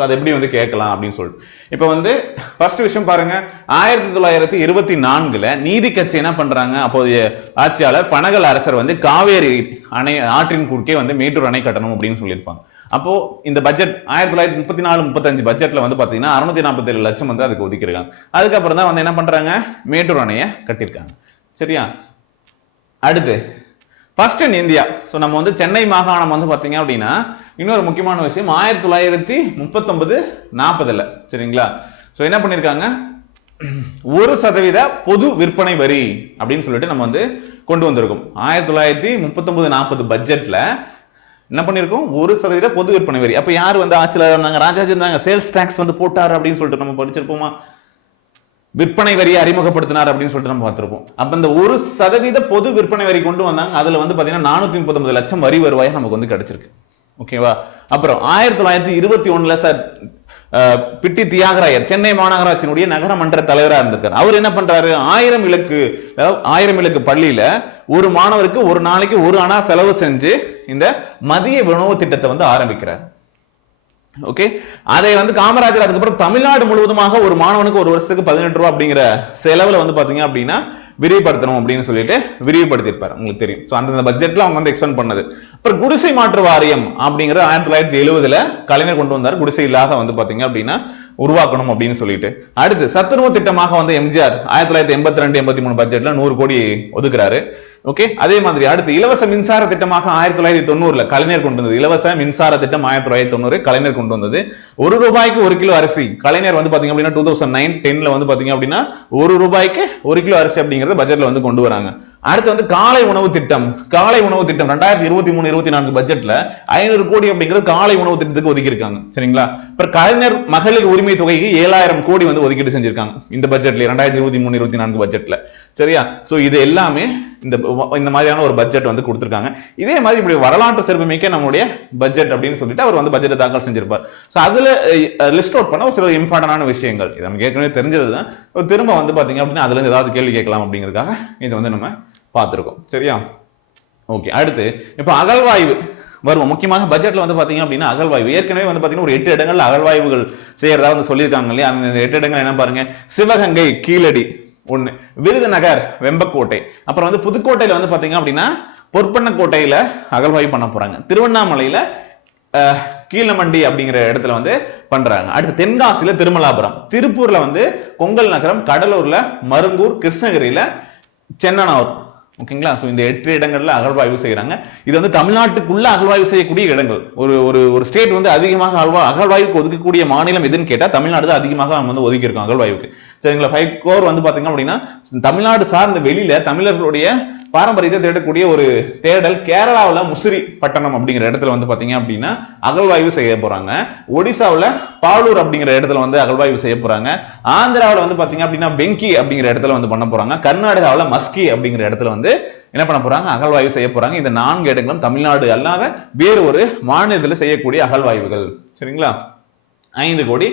அதை எப்படி வந்து கேட்கலாம் அப்படின்னு சொல்லிட்டு. இப்போ வந்து ஃபர்ஸ்ட் விஷயம் பாருங்க. 1924 நீதி கட்சி என்ன பண்றாங்க? அப்போதைய ஆட்சியாளர் பனகல் அரசர் வந்து காவேரி அணை ஆற்றின் குறுக்கே வந்து மேட்டூர் அணை கட்டணும் அப்படின்னு சொல்லியிருப்பாங்க. அப்போ இந்த பட்ஜெட் 1934-35 பட்ஜெட்ல வந்து பாத்தீங்கன்னா 647 லட்சம் வந்து அதுக்கு ஒதுக்கிருக்காங்க. அதுக்கப்புறம் தான் வந்து என்ன பண்றாங்க? மேட்டூர் அணையை கட்டியிருக்காங்க. சரியா? அடுத்து ஃபர்ஸ்ட் இன் இந்தியா. நம்ம வந்து சென்னை மாகாணம் வந்து பாத்தீங்க அப்படின்னா இன்னொரு முக்கியமான விஷயம் 1939-40 சரிங்களா? என்ன பண்ணிருக்காங்க? 1% பொது விற்பனை வரி அப்படின்னு சொல்லிட்டு நம்ம வந்து கொண்டு வந்திருக்கோம். 1939-40 பட்ஜெட்ல என்ன பண்ணிருக்கோம்? 1% பொது விற்பனை வரி. அப்ப யாரு வந்து ஆட்சியில இருந்தாங்க? ராஜாஜி இருந்தாங்க. சேல்ஸ் டாக்ஸ் வந்து போட்டாரு அப்படின்னு சொல்லிட்டு நம்ம படிச்சிருப்போமா? விற்பனை வரியை அறிமுகப்படுத்தினார் அப்படின்னு சொல்லிட்டு நம்ம பார்த்திருப்போம். அப்ப இந்த 1% பொது விற்பனை வரி கொண்டு வந்தாங்க. அதுல வந்து பாத்தீங்கன்னா 439 லட்சம் வரி வருவாய் நமக்கு வந்து கிடைச்சிருக்கு. ஓகேவா? அப்புறம் 1921 சார் பிட்டி தியாகராயர் சென்னை மாநகராட்சியினுடைய நகரமன்ற தலைவராக இருந்திருக்காரு. அவர் என்ன பண்றாரு? 1000 இலக்கு பள்ளியில ஒரு மாணவருக்கு ஒரு நாளைக்கு 1 அணா செலவு செஞ்சு இந்த மதிய உணவு திட்டத்தை வந்து ஆரம்பிக்கிறார். ஓகே, அதை வந்து காமராஜர் அதுக்கப்புறம் தமிழ்நாடு முழுவதுமாக ஒரு மாணவனுக்கு ஒரு வருஷத்துக்கு 18 ரூபாய் அப்படிங்கிற செலவுல வந்து பாத்தீங்க அப்படின்னா விரிவுபடுத்தணும் அப்படின்னு சொல்லிட்டு விரிவுபடுத்தியிருப்பாரு. உங்களுக்கு தெரியும். அந்த பட்ஜெட்ல அவங்க வந்து எக்ஸ்பெண்ட் பண்ணது. அப்புறம் குடிசை மாற்று வாரியம் அப்படிங்கிற 1970 கலைஞர் கொண்டு வந்தார். குடிசை இல்லாத வந்து பாத்தீங்க அப்படின்னா உருவாக்கணும் அப்படின்னு சொல்லிட்டு. அடுத்து சத்துணவு திட்டமாக வந்து எம்ஜிஆர் 1982-83 பட்ஜெட்ல 100 கோடி ஒதுக்குறாரு. ஓகே, அதே மாதிரி அடுத்து இலவச மின்சார திட்டமாக 1990 கலைஞர் கொண்டு வந்தது. இலவச மின்சார திட்டம் 1990 கலைஞர் கொண்டு வந்தது. 1 ரூபாய்க்கு 1 கிலோ அரிசி கலைஞர் வந்து பாத்தீங்க அப்படின்னா 2009-10 வந்து பாத்தீங்க அப்படின்னா 1 ரூபாய்க்கு 1 கிலோ அரிசி அப்படிங்கறது பட்ஜெட்ல வந்து கொண்டு வராங்க. அடுத்து வந்து காலை உணவு திட்டம் 2023-24 பட்ஜெட்ல 500 கோடி அப்படிங்கிறது காலை உணவு திட்டத்துக்கு ஒதுக்கி இருக்காங்க. சரிங்களா? இப்ப கலைஞர் மகளிர் உரிமை தொகைக்கு 7000 கோடி வந்து ஒதுக்கீடு செஞ்சிருக்காங்க இந்த பட்ஜெட்ல 2023-24 பட்ஜெட்ல. சரியா? சோ இது எல்லாமே இந்த மாதிரியான ஒரு பட்ஜெட் வந்து கொடுத்திருக்காங்க. இதே மாதிரி இப்படி வரலாற்று சிறப்புமிக்க நம்முடைய பட்ஜெட் அப்படின்னு சொல்லிட்டு அவர் வந்து பட்ஜெட் தாக்கல் செஞ்சிருப்பார். சோ அதுல லிஸ்ட் அவுட் பண்ண ஒரு சில இம்பார்ட்டன்டான விஷயங்கள் இது நமக்கு ஏற்கனவே தெரிஞ்சதுதான். திரும்ப வந்து பாத்தீங்க அப்படின்னா அதுல இருந்து ஏதாவது கேள்வி கேட்கலாம் அப்படிங்கிறதுக்காக இது வந்து நம்ம பார்த்திருக்கோம். சரியா? ஓகே, அடுத்து இப்ப அகழ்வாய்வு வருவோம். முக்கியமாக பட்ஜெட்ல வந்து பாத்தீங்க அப்படின்னா அகழ்வாய்வு ஏற்கனவே வந்து பாத்தீங்கன்னா ஒரு 8 இடங்கள்ல அகழ்வாய்வுகள் செய்யறதா வந்து சொல்லியிருக்காங்க இல்லையா? அந்த 8 இடங்கள் என்ன பாருங்க. சிவகங்கை கீழடி 1, விருதுநகர் வெம்பக்கோட்டை, அப்புறம் வந்து புதுக்கோட்டையில வந்து பாத்தீங்க அப்படின்னா பொற்பண்ணக்கோட்டையில அகழ்வாய்வு பண்ண போறாங்க. திருவண்ணாமலையில கீழமண்டி அப்படிங்கிற இடத்துல வந்து பண்றாங்க. அடுத்து தென்காசியில திருமலாபுரம், திருப்பூர்ல வந்து கொங்கல் நகரம், கடலூர்ல மருங்கூர், கிருஷ்ணகிரியில சென்னனார். ஓகேங்களா? சோ இந்த 8 இடங்கள்ல அகழ்வாய்வு செய்யறாங்க. இது வந்து தமிழ்நாட்டுக்குள்ள அகழ்வாய்வு செய்யக்கூடிய இடங்கள். ஒரு ஸ்டேட் வந்து அதிகமாக அகழ்வாய்வுக்கு ஒதுக்கக்கூடிய மாநிலம் எதுன்னு கேட்டா தமிழ்நாடு தான் அதிகமாக வந்து ஒதுக்கி இருக்கும் அகழ்வாய்வுக்கு. சரிங்களா? 5 கோர் வந்து பாத்தீங்க அப்படின்னா தமிழ்நாடு சார்ந்த வெளியில தமிழர்களுடைய பாரம்பரியத்தை தேடக்கூடிய ஒரு தேடல். கேரளாவில் முசிறி பட்டணம் அப்படிங்கிற இடத்துல வந்து பாத்தீங்க அப்படின்னா அகழ்வாய்வு செய்ய போறாங்க. ஒடிசாவில் பாலூர் அப்படிங்கிற இடத்துல வந்து அகழ்வாய்வு செய்ய போறாங்க. ஆந்திராவில் வந்து பாத்தீங்க அப்படின்னா வெங்கி அப்படிங்கிற இடத்துல வந்து பண்ண போறாங்க. கர்நாடகாவில் மஸ்கி அப்படிங்கிற இடத்துல வந்து என்ன பண்ண போறாங்க, அகழ்வாய்வு செய்ய போறாங்க. இந்த 4 இடங்களும் தமிழ்நாடு அல்லாத வேறு ஒரு மாநிலத்தில் செய்யக்கூடிய அகழ்வாய்வுகள். சரிங்களா? 5 கோடி.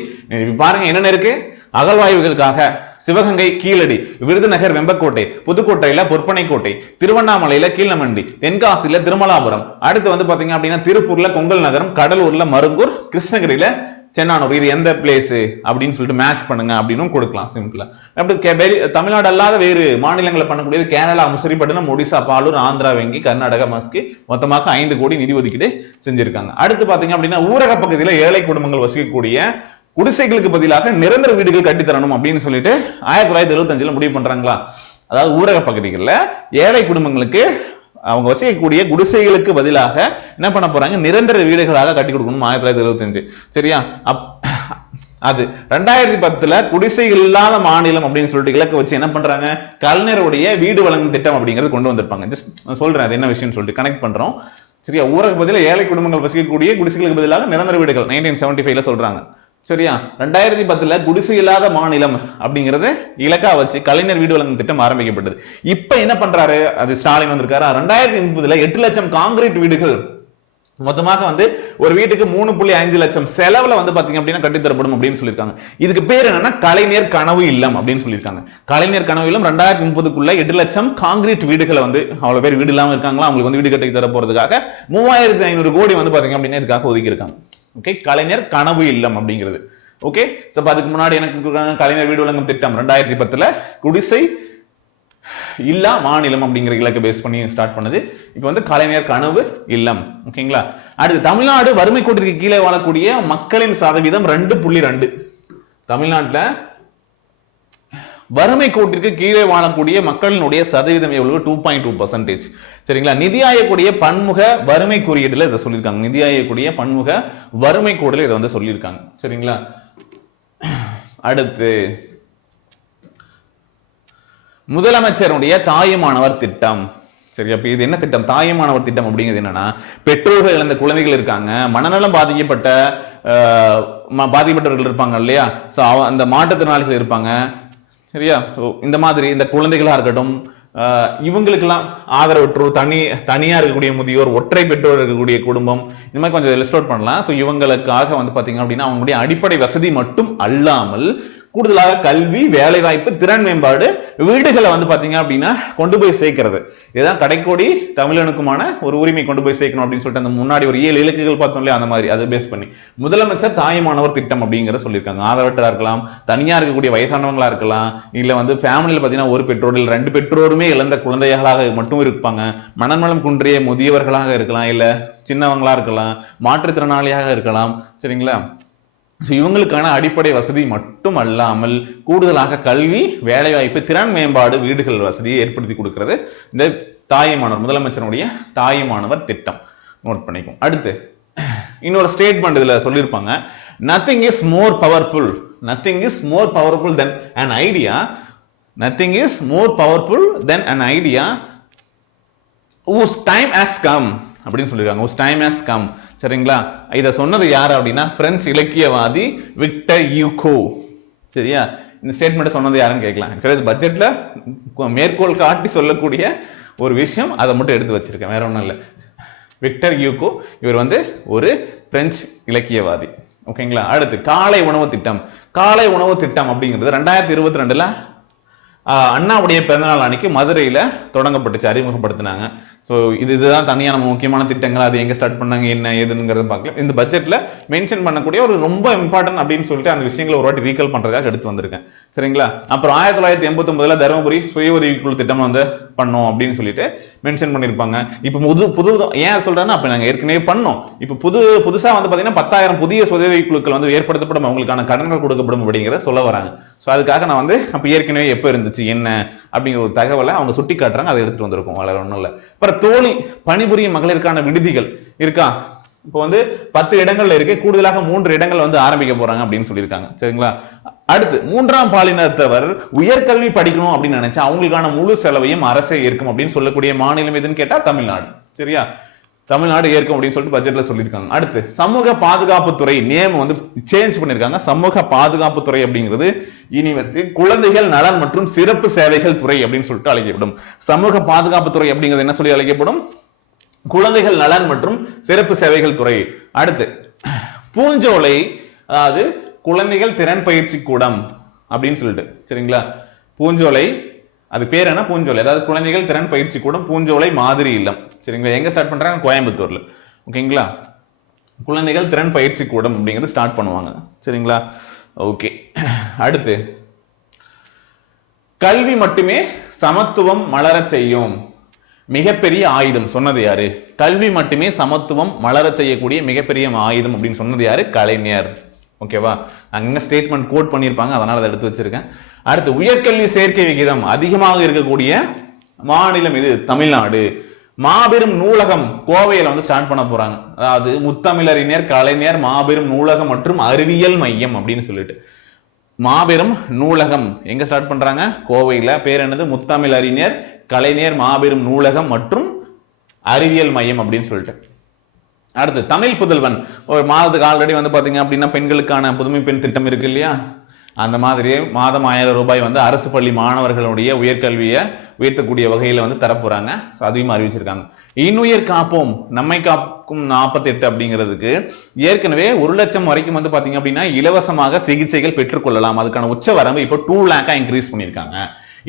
பாருங்க என்னென்ன இருக்கு. அகழ்வாய்வுகளுக்காக சிவகங்கை கீழடி, விருதுநகர் வெம்பக்கோட்டை, புதுக்கோட்டையில பொற்பனைக்கோட்டை, திருவண்ணாமலையில கீழமண்டி, தென்காசியில திருமலாபுரம், அடுத்து வந்து பாத்தீங்க அப்படின்னா திருப்பூர்ல கொங்கல் நகரம், கடலூர்ல மருங்கூர், கிருஷ்ணகிரியில சென்னானூர். இது எந்த பிளேஸ் அப்படின்னு சொல்லிட்டு மேட்ச் பண்ணுங்க அப்படின்னு கொடுக்கலாம் சிம்பிளா. அப்படி தமிழ்நாடு அல்லாத வேறு மாநிலங்களை பண்ணக்கூடியது கேரளா முசிறிப்பட்டினம், ஒடிசா பாலூர், ஆந்திரா வெங்கி, கர்நாடகா மஸ்கி. மொத்தமாக 5 கோடி நிதி ஒதுக்கீடு செஞ்சிருக்காங்க. அடுத்து பாத்தீங்க அப்படின்னா ஊரக பகுதியில ஏழை குடும்பங்கள் வசிக்கக்கூடிய குடிசைகளுக்கு பதிலாக நிரந்தர வீடுகள் கட்டித்தரணும் அப்படின்னு சொல்லிட்டு 1975 முடிவு பண்றாங்களா. அதாவது ஊரக பகுதிகளில் ஏழை குடும்பங்களுக்கு அவங்க வசிக்கக்கூடிய குடிசைகளுக்கு பதிலாக என்ன பண்ண போறாங்க, நிரந்தர வீடுகளாக கட்டி கொடுக்கணும் 1975. சரியா? அது 2010 குடிசைகள் இல்லாத மாநிலம் அப்படின்னு சொல்லிட்டு இலக்கு வச்சு என்ன பண்றாங்க, கலைஞருடைய வீடு வழங்கும் திட்டம் அப்படிங்கிறது கொண்டு வந்திருப்பாங்க. ஜஸ்ட் சொல்றேன் அது என்ன விஷயம் சொல்லிட்டு கனெக்ட் பண்றோம். சரியா? ஊரக பகுதியில் ஏழை குடும்பங்கள் வசிக்கக்கூடிய குடிசைகளுக்கு பதிலாக நிரந்தர வீடுகள் 1975 சொல்றாங்க. சரியா? 2010 குடிசை இல்லாத மாநிலம் அப்படிங்கறது இலக்கா வச்சு கலைஞர் வீடு வழங்கும் திட்டம் ஆரம்பிக்கப்பட்டது. இப்ப என்ன பண்றாரு, அது ஸ்டாலின் வந்திருக்காரு. 2030 8 லட்சம் கான்கிரீட் வீடுகள் மொத்தமாக வந்து ஒரு வீட்டுக்கு 3.5 லட்சம் செலவுல வந்து பாத்தீங்க அப்படின்னா கட்டித்தரப்படும் அப்படின்னு சொல்லியிருக்காங்க. இதுக்கு பேர் என்னன்னா கலைஞர் கனவு இல்லம் அப்படின்னு சொல்லியிருக்காங்க. கலைஞர் கனவு இல்லம் 2030 8 லட்சம் கான்கிரீட் வீடுகளை வந்து அவ்வளவு பேர் வீடு இல்லாம இருக்காங்களா, அவங்களுக்கு வந்து வீடு கட்டி தர போறதுக்காக 3500 கோடி வந்து பாத்தீங்க அப்படின்னா இதுக்காக ஒதுக்கி இருக்காங்க. ஓகே, கலைஞர் கனவு இல்லம் அப்படிங்கிறது. ஓகே, சோ அதுக்கு முன்னாடி எனக்கு கலைஞர் வீடு வழங்கும் திட்டம் 2010 குடிசை இல்லா மாநிலம் அப்படிங்கிற இலக்கை பேஸ் பண்ணி ஸ்டார்ட் பண்ணது. இப்போ வந்து கலைஞர் கனவு இல்லம். ஓகேங்களா? அடுத்து தமிழ்நாடு வறுமை கோட்டிற்கு கீழே வாழக்கூடிய மக்களின் சதவீதம் 2.2. தமிழ்நாட்டில் வறுமை கோட்டிற்கு கீழே வாழக்கூடிய மக்களினுடைய சதவீதம் எவ்வளவு? 2.2%. சரிங்களா? நிதி ஆயக்கூடிய பன்முக வறுமை குறியீடுல இதை சொல்லியிருக்காங்க. நிதி ஆயக்கூடிய பன்முக வறுமை கோடுல இதை வந்து சொல்லியிருக்காங்க. சரிங்களா? அடுத்து முதலமைச்சருடைய தாயுமானவர் திட்டம். சரி, அப்ப இது என்ன திட்டம்? தாயுமானவர் திட்டம் அப்படிங்கிறது என்னன்னா, பெற்றோர்கள் இழந்த குழந்தைகள் இருக்காங்க, மனநலம் பாதிக்கப்பட்டவர்கள் இருப்பாங்க இல்லையா, சோ அந்த மாற்றுத்திறனாளிகள் இருப்பாங்க. சரியா? இந்த மாதிரி இந்த குழந்தைகளா இருக்கட்டும், இவங்களுக்கெல்லாம் ஆதரவற்றோர், தனியா இருக்கக்கூடிய முதியோர், ஒற்றை பெற்றோர் இருக்கக்கூடிய குடும்பம், இந்த மாதிரி கொஞ்சம் லிஸ்ட் அவுட் பண்ணலாம். சோ இவங்களுக்காக வந்து பாத்தீங்க அப்படின்னா அவங்களுடைய அடிப்படை வசதி மட்டும் அல்லாமல் கூடுதலாக கல்வி, வேலை வாய்ப்பு, திறன் மேம்பாடு, வீடுகளை வந்து பாத்தீங்க அப்படின்னா கொண்டு போய் சேர்க்கிறது. இதுதான் கடைக்கோடி தமிழனுக்குமான ஒரு உரிமை, கொண்டு போய் சேர்க்கணும் அப்படின்னு சொல்லிட்டு அந்த முன்னாடி ஒரு 7 இலக்குகள் பார்த்தோம் இல்லையா, அந்த மாதிரி அதை பேஸ் பண்ணி முதலமைச்சர் தாயுமானவர் திட்டம் அப்படிங்கிறத சொல்லியிருக்காங்க. ஆதரவற்றா இருக்கலாம், தனியா இருக்கக்கூடிய வயசானவங்களா இருக்கலாம், இல்ல வந்து ஃபேமிலியில பாத்தீங்கன்னா ஒரு பெற்றோர் இல்ல 2 பெற்றோருமே இழந்த குழந்தைகளாக மட்டும் இருப்பாங்க, மனநலம் குன்றிய முதியவர்களாக இருக்கலாம், இல்ல சின்னவங்களா இருக்கலாம், மாற்றுத்திறனாளியாக இருக்கலாம். சரிங்களா? இவங்களுக்கான அடிப்படை வசதி மட்டும் அல்லாமல் கூடுதலாக கல்வி, வேலைவாய்ப்பு, திறன் மேம்பாடு, வீடுகள் வசதியை ஏற்படுத்தி கொடுக்கிறது இந்த தாயுமானவர், முதலமைச்சருடைய தாயுமானவர் திட்டம். நோட் பண்ணிக்கும். அடுத்து இன்னொரு ஸ்டேட்மெண்ட் இதுல சொல்லியிருப்பாங்க, nothing is more powerful, nothing is more powerful then an idea, nothing is more powerful than an idea whose time has come அப்படின்னு சொல்லிருக்காங்க. whose time has come. சரிங்களா? இத சொன்னது யாரு அப்படின்னா பிரெஞ்சு இலக்கியவாதி விக்டர் யூகோ. சரியா? இந்த ஸ்டேட்மெண்ட் சொன்னது யாருன்னு கேட்கலாம். ஆக்சுவலி பட்ஜெட்ல மேற்கோள் காட்டி சொல்லக்கூடிய ஒரு விஷயம், அதை மட்டும் எடுத்து வச்சிருக்கேன், வேற ஒன்றும் இல்லை. விக்டர் யூகோ இவர் வந்து ஒரு பிரெஞ்சு இலக்கியவாதி. ஓகேங்களா? அடுத்து காலை உணவு திட்டம். காலை உணவு திட்டம் அப்படிங்கிறது 2022 அண்ணாவுடைய பிறந்தநாள் அன்னைக்கு மதுரையில தொடங்கப்பட்டுச்சு, அறிமுகப்படுத்தினாங்க. ஸோ இதுதான் தனியான முக்கியமான திட்டங்கள். அது எங்க ஸ்டார்ட் பண்ணாங்க, என்ன ஏதுங்கிறத பார்க்கலாம். இந்த பட்ஜெட்ல மென்ஷன் பண்ணக்கூடிய ஒரு ரொம்ப இம்பார்ட்டன்ட் அப்படின்னு சொல்லிட்டு அந்த விஷயங்களை ஒரு வாட்டி ரீகால் பண்றதுக்காக எடுத்து வந்திருக்கேன். சரிங்களா? அப்புறம் 1989 தருமபுரி சுய உதவிக்குழு திட்டம் வந்து பண்ணோம் அப்படின்னு சொல்லிட்டு மென்ஷன் பண்ணிருப்பாங்க. இப்போ புது ஏன் சொல்றேன்னா, அப்ப நாங்க ஏற்கனவே பண்ணோம். இப்போ புதுசா வந்து பாத்தீங்கன்னா 10,000 புதிய சுய உதவி குழுக்கள் வந்து ஏற்படுத்தப்படும், அவங்களுக்கான கடன்கள் கொடுக்கப்படும் அப்படிங்கிறத சொல்ல வராங்க. ஸோ அதுக்காக நான் வந்து அப்ப ஏற்கனவே எப்போ இருந்துச்சு என்ன அப்படிங்கிற ஒரு தகவலை அவங்க சுட்டி காட்டுறாங்க, அதை எடுத்துட்டு வந்திருக்கோம். வேற ஒன்றும் இல்லை. அப்புறம் தோழி பணிபுரியும் மகளிருக்கான விடுதிகள் இருக்கா, இப்போ வந்து 10 இடங்கள்ல இருக்கு, கூடுதலாக 3 இடங்கள் வந்து ஆரம்பிக்க போறாங்க அப்படின்னு சொல்லியிருக்காங்க. சரிங்களா? அடுத்து 3ஆம் பாலினத்தவர் உயர்கல்வி படிக்கணும் அப்படின்னு நினைச்சா அவங்களுக்கான முழு செலவையும் அரசே ஏற்கும் அப்படின்னு சொல்லக்கூடிய மாநிலம் எதுன்னு கேட்டா தமிழ்நாடு. சரியா? தமிழ்நாடு ஏற்கும் அப்படின்னு சொல்லிட்டு பட்ஜெட்ல சொல்லியிருக்காங்க. அடுத்து சமூக பாதுகாப்புத்துறை நேம் வந்து சேஞ்ச் பண்ணிருக்காங்க. சமூக பாதுகாப்புத்துறை அப்படிங்கிறது இனி வந்து குழந்தைகள் நலன் மற்றும் சிறப்பு சேவைகள் துறை அப்படின்னு சொல்லிட்டு அழைக்கப்படும். சமூக பாதுகாப்புத்துறை அப்படிங்கிறது என்ன சொல்லி அழைக்கப்படும்? குழந்தைகள் நலன் மற்றும் சிறப்பு சேவைகள் துறை. அடுத்து பூஞ்சோலை, அதாவது குழந்தைகள் திறன் பயிற்சி கூடம் அப்படின்னு சொல்லிட்டு, சரிங்களா? பூஞ்சோலை, அது பேர் என்ன? பூஞ்சோலை, அதாவது குழந்தைகள் திறன் பயிற்சி கூடம், பூஞ்சோலை மாதிரி இல்லம். சரிங்களா? எங்க ஸ்டார்ட் பண்றாங்க? கோயம்புத்தூர்ல. ஓகேங்களா? குழந்தைகள் திறன் பயிற்சி கூடம் அப்படிங்கிறது ஸ்டார்ட் பண்ணுவாங்க. சரிங்களா? ஓகே. அடுத்து கல்வி மட்டுமே சமத்துவம் மலர செய்யும் மிகப்பெரிய ஆயுதம் சொன்னது யாரு? கல்வி மட்டுமே சமத்துவம் மலர செய்யக்கூடிய மிகப்பெரிய ஆயுதம் அப்படின்னு சொன்னது யாரு? கலைஞர். ஓகேவா? அங்க ஸ்டேட்மெண்ட் கோட் பண்ணியிருப்பாங்க, அதனால அதை எடுத்து வச்சிருக்கேன். அடுத்து உயர்கல்வி சேர்க்கை விகிதம் அதிகமாக இருக்கக்கூடிய மாநிலம் இது தமிழ்நாடு. மாபெரும் நூலகம் கோவையில வந்து ஸ்டார்ட் பண்ண போறாங்க. அதாவது முத்தமிழறிஞர் கலைஞர் மாபெரும் நூலகம் மற்றும் அறிவியல் மையம் அப்படின்னு சொல்லிட்டு மாபெரும் நூலகம் எங்க ஸ்டார்ட் பண்றாங்க? கோவையில. பேர் என்னது? முத்தமிழறிஞர் கலைஞர் மாபெரும் நூலகம் மற்றும் அறிவியல் மையம் அப்படின்னு சொல்லிட்டு. அடுத்து தமிழ் புதல்வன், ஒரு மாதத்துக்கு ஆல்ரெடி வந்து பாத்தீங்க அப்படின்னா பெண்களுக்கான புதுமை பெண் திட்டம் இருக்கு இல்லையா? அந்த மாதிரியே மாதம் 1000 ரூபாய் வந்து அரசு பள்ளி மாணவர்களுடைய உயர்கல்வியை உயர்த்தக்கூடிய வகையில வந்து தரப்போறாங்க. அதையும் அறிவிச்சிருக்காங்க. இன்னுயிர் காப்போம் நம்மை காக்கும் 48 அப்படிங்கிறதுக்கு ஏற்கனவே 1 லட்சம் வரைக்கும் வந்து பாத்தீங்க அப்படின்னா இலவசமாக சிகிச்சைகள் பெற்றுக்கொள்ளலாம். அதுக்கான உச்ச வரம்பு இப்போ 2 லேக்கா இன்க்ரீஸ் பண்ணியிருக்காங்க.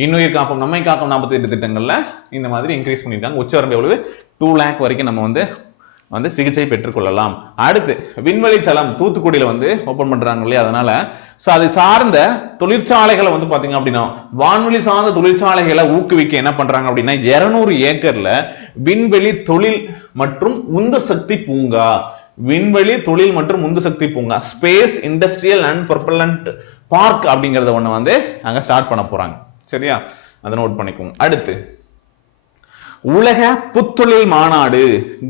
இன்னுயிர் காப்போம் நம்மை காக்கும் 48 திட்டங்கள்ல இந்த மாதிரி இன்க்ரீஸ் பண்ணியிருக்காங்க. உச்ச வரம்பு எவ்வளவு? 2 லேக் வரைக்கும் நம்ம வந்து சிகிச்சை பெற்றுக்கொள்ளலாம். அடுத்து விண்வெளி தளம் தூத்துக்குடியில வந்து ஓபன் பண்றாங்க இல்லையா? அதனால அது சார்ந்த தொழிற்சாலைகளை வந்து பாத்தீங்க அப்படின்னா வான்வெளி சார்ந்த தொழிற்சாலைகளை ஊக்குவிக்க என்ன பண்றாங்க அப்படின்னா 200 ஏக்கர்ல விண்வெளி தொழில் மற்றும் உந்து சக்தி பூங்கா, விண்வெளி தொழில் மற்றும் உந்து சக்தி பூங்கா, ஸ்பேஸ் இண்டஸ்ட்ரியல் அண்ட் ப்ரொபல்லன்ட் பார்க் அப்படிங்கறத ஒண்ணு வந்து அங்க ஸ்டார்ட் பண்ண போறாங்க. சரியா? அதை நோட் பண்ணிக்கோங்க. அடுத்து உலக புத்தொழில் மாநாடு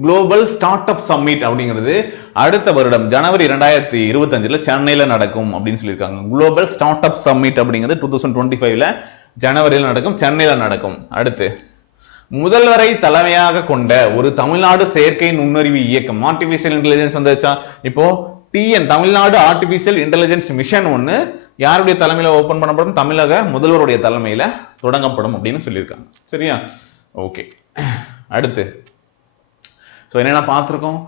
குளோபல் ஸ்டார்ட் அப் சம்மிட் அப்படிங்கிறது அடுத்த வருடம் ஜனவரி 2025 சென்னையில நடக்கும் அப்படின்னு சொல்லியிருக்காங்க. குளோபல் ஸ்டார்ட் அப் சம்மிட் அப்படிங்கிறது 2025 ஜனவரியில் நடக்கும், சென்னையில நடக்கும். அடுத்து முதல்வரை தலைமையாக கொண்ட ஒரு தமிழ்நாடு செயற்கை நுண்ணறிவு இயக்கம், ஆர்டிபிஷியல் இன்டெலிஜென்ஸ் வந்துச்சா? இப்போ தமிழ்நாடு ஆர்டிபிஷியல் இன்டெலிஜென்ஸ் மிஷன் ஒன்னு யாருடைய தலைமையில ஓபன் பண்ணப்படும்? தமிழக முதல்வருடைய தலைமையில தொடங்கப்படும் அப்படின்னு சொல்லியிருக்காங்க. சரியா? ஓகே. அடுத்து என்னென்ன பார்த்திருக்கோம்?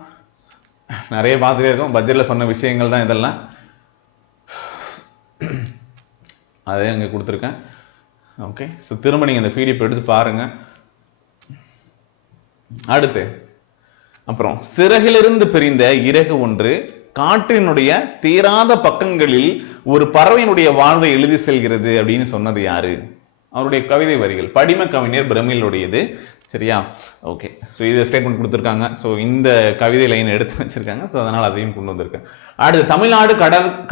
நிறைய பார்த்துட்டே இருக்கோம். பட்ஜெட்ல சொன்ன விஷயங்கள் தான் இதெல்லாம். அதே அங்க கொடுத்துருக்கேன். ஓகே. திரும்ப நீங்க இந்த பிடிஎஃப் எடுத்து பாருங்க. அடுத்து அப்புறம் சிறகிலிருந்து பிரிந்த இறகு ஒன்று காற்றினுடைய தீராத பக்கங்களில் ஒரு பறவையினுடைய வாழ்வை எழுதி செல்கிறது அப்படின்னு சொன்னது யாரு? அவருடைய கவிதை வரிகள் படிம கவிஞர் பிரமிழுடையது. சரியா? ஓகே. இது ஸ்டேட்மெண்ட் கொடுத்துருக்காங்க. இந்த கவிதை லைன் எடுத்து வச்சிருக்காங்க. அதனால அதையும் கொண்டு வந்திருக்கேன். அடுத்து தமிழ்நாடு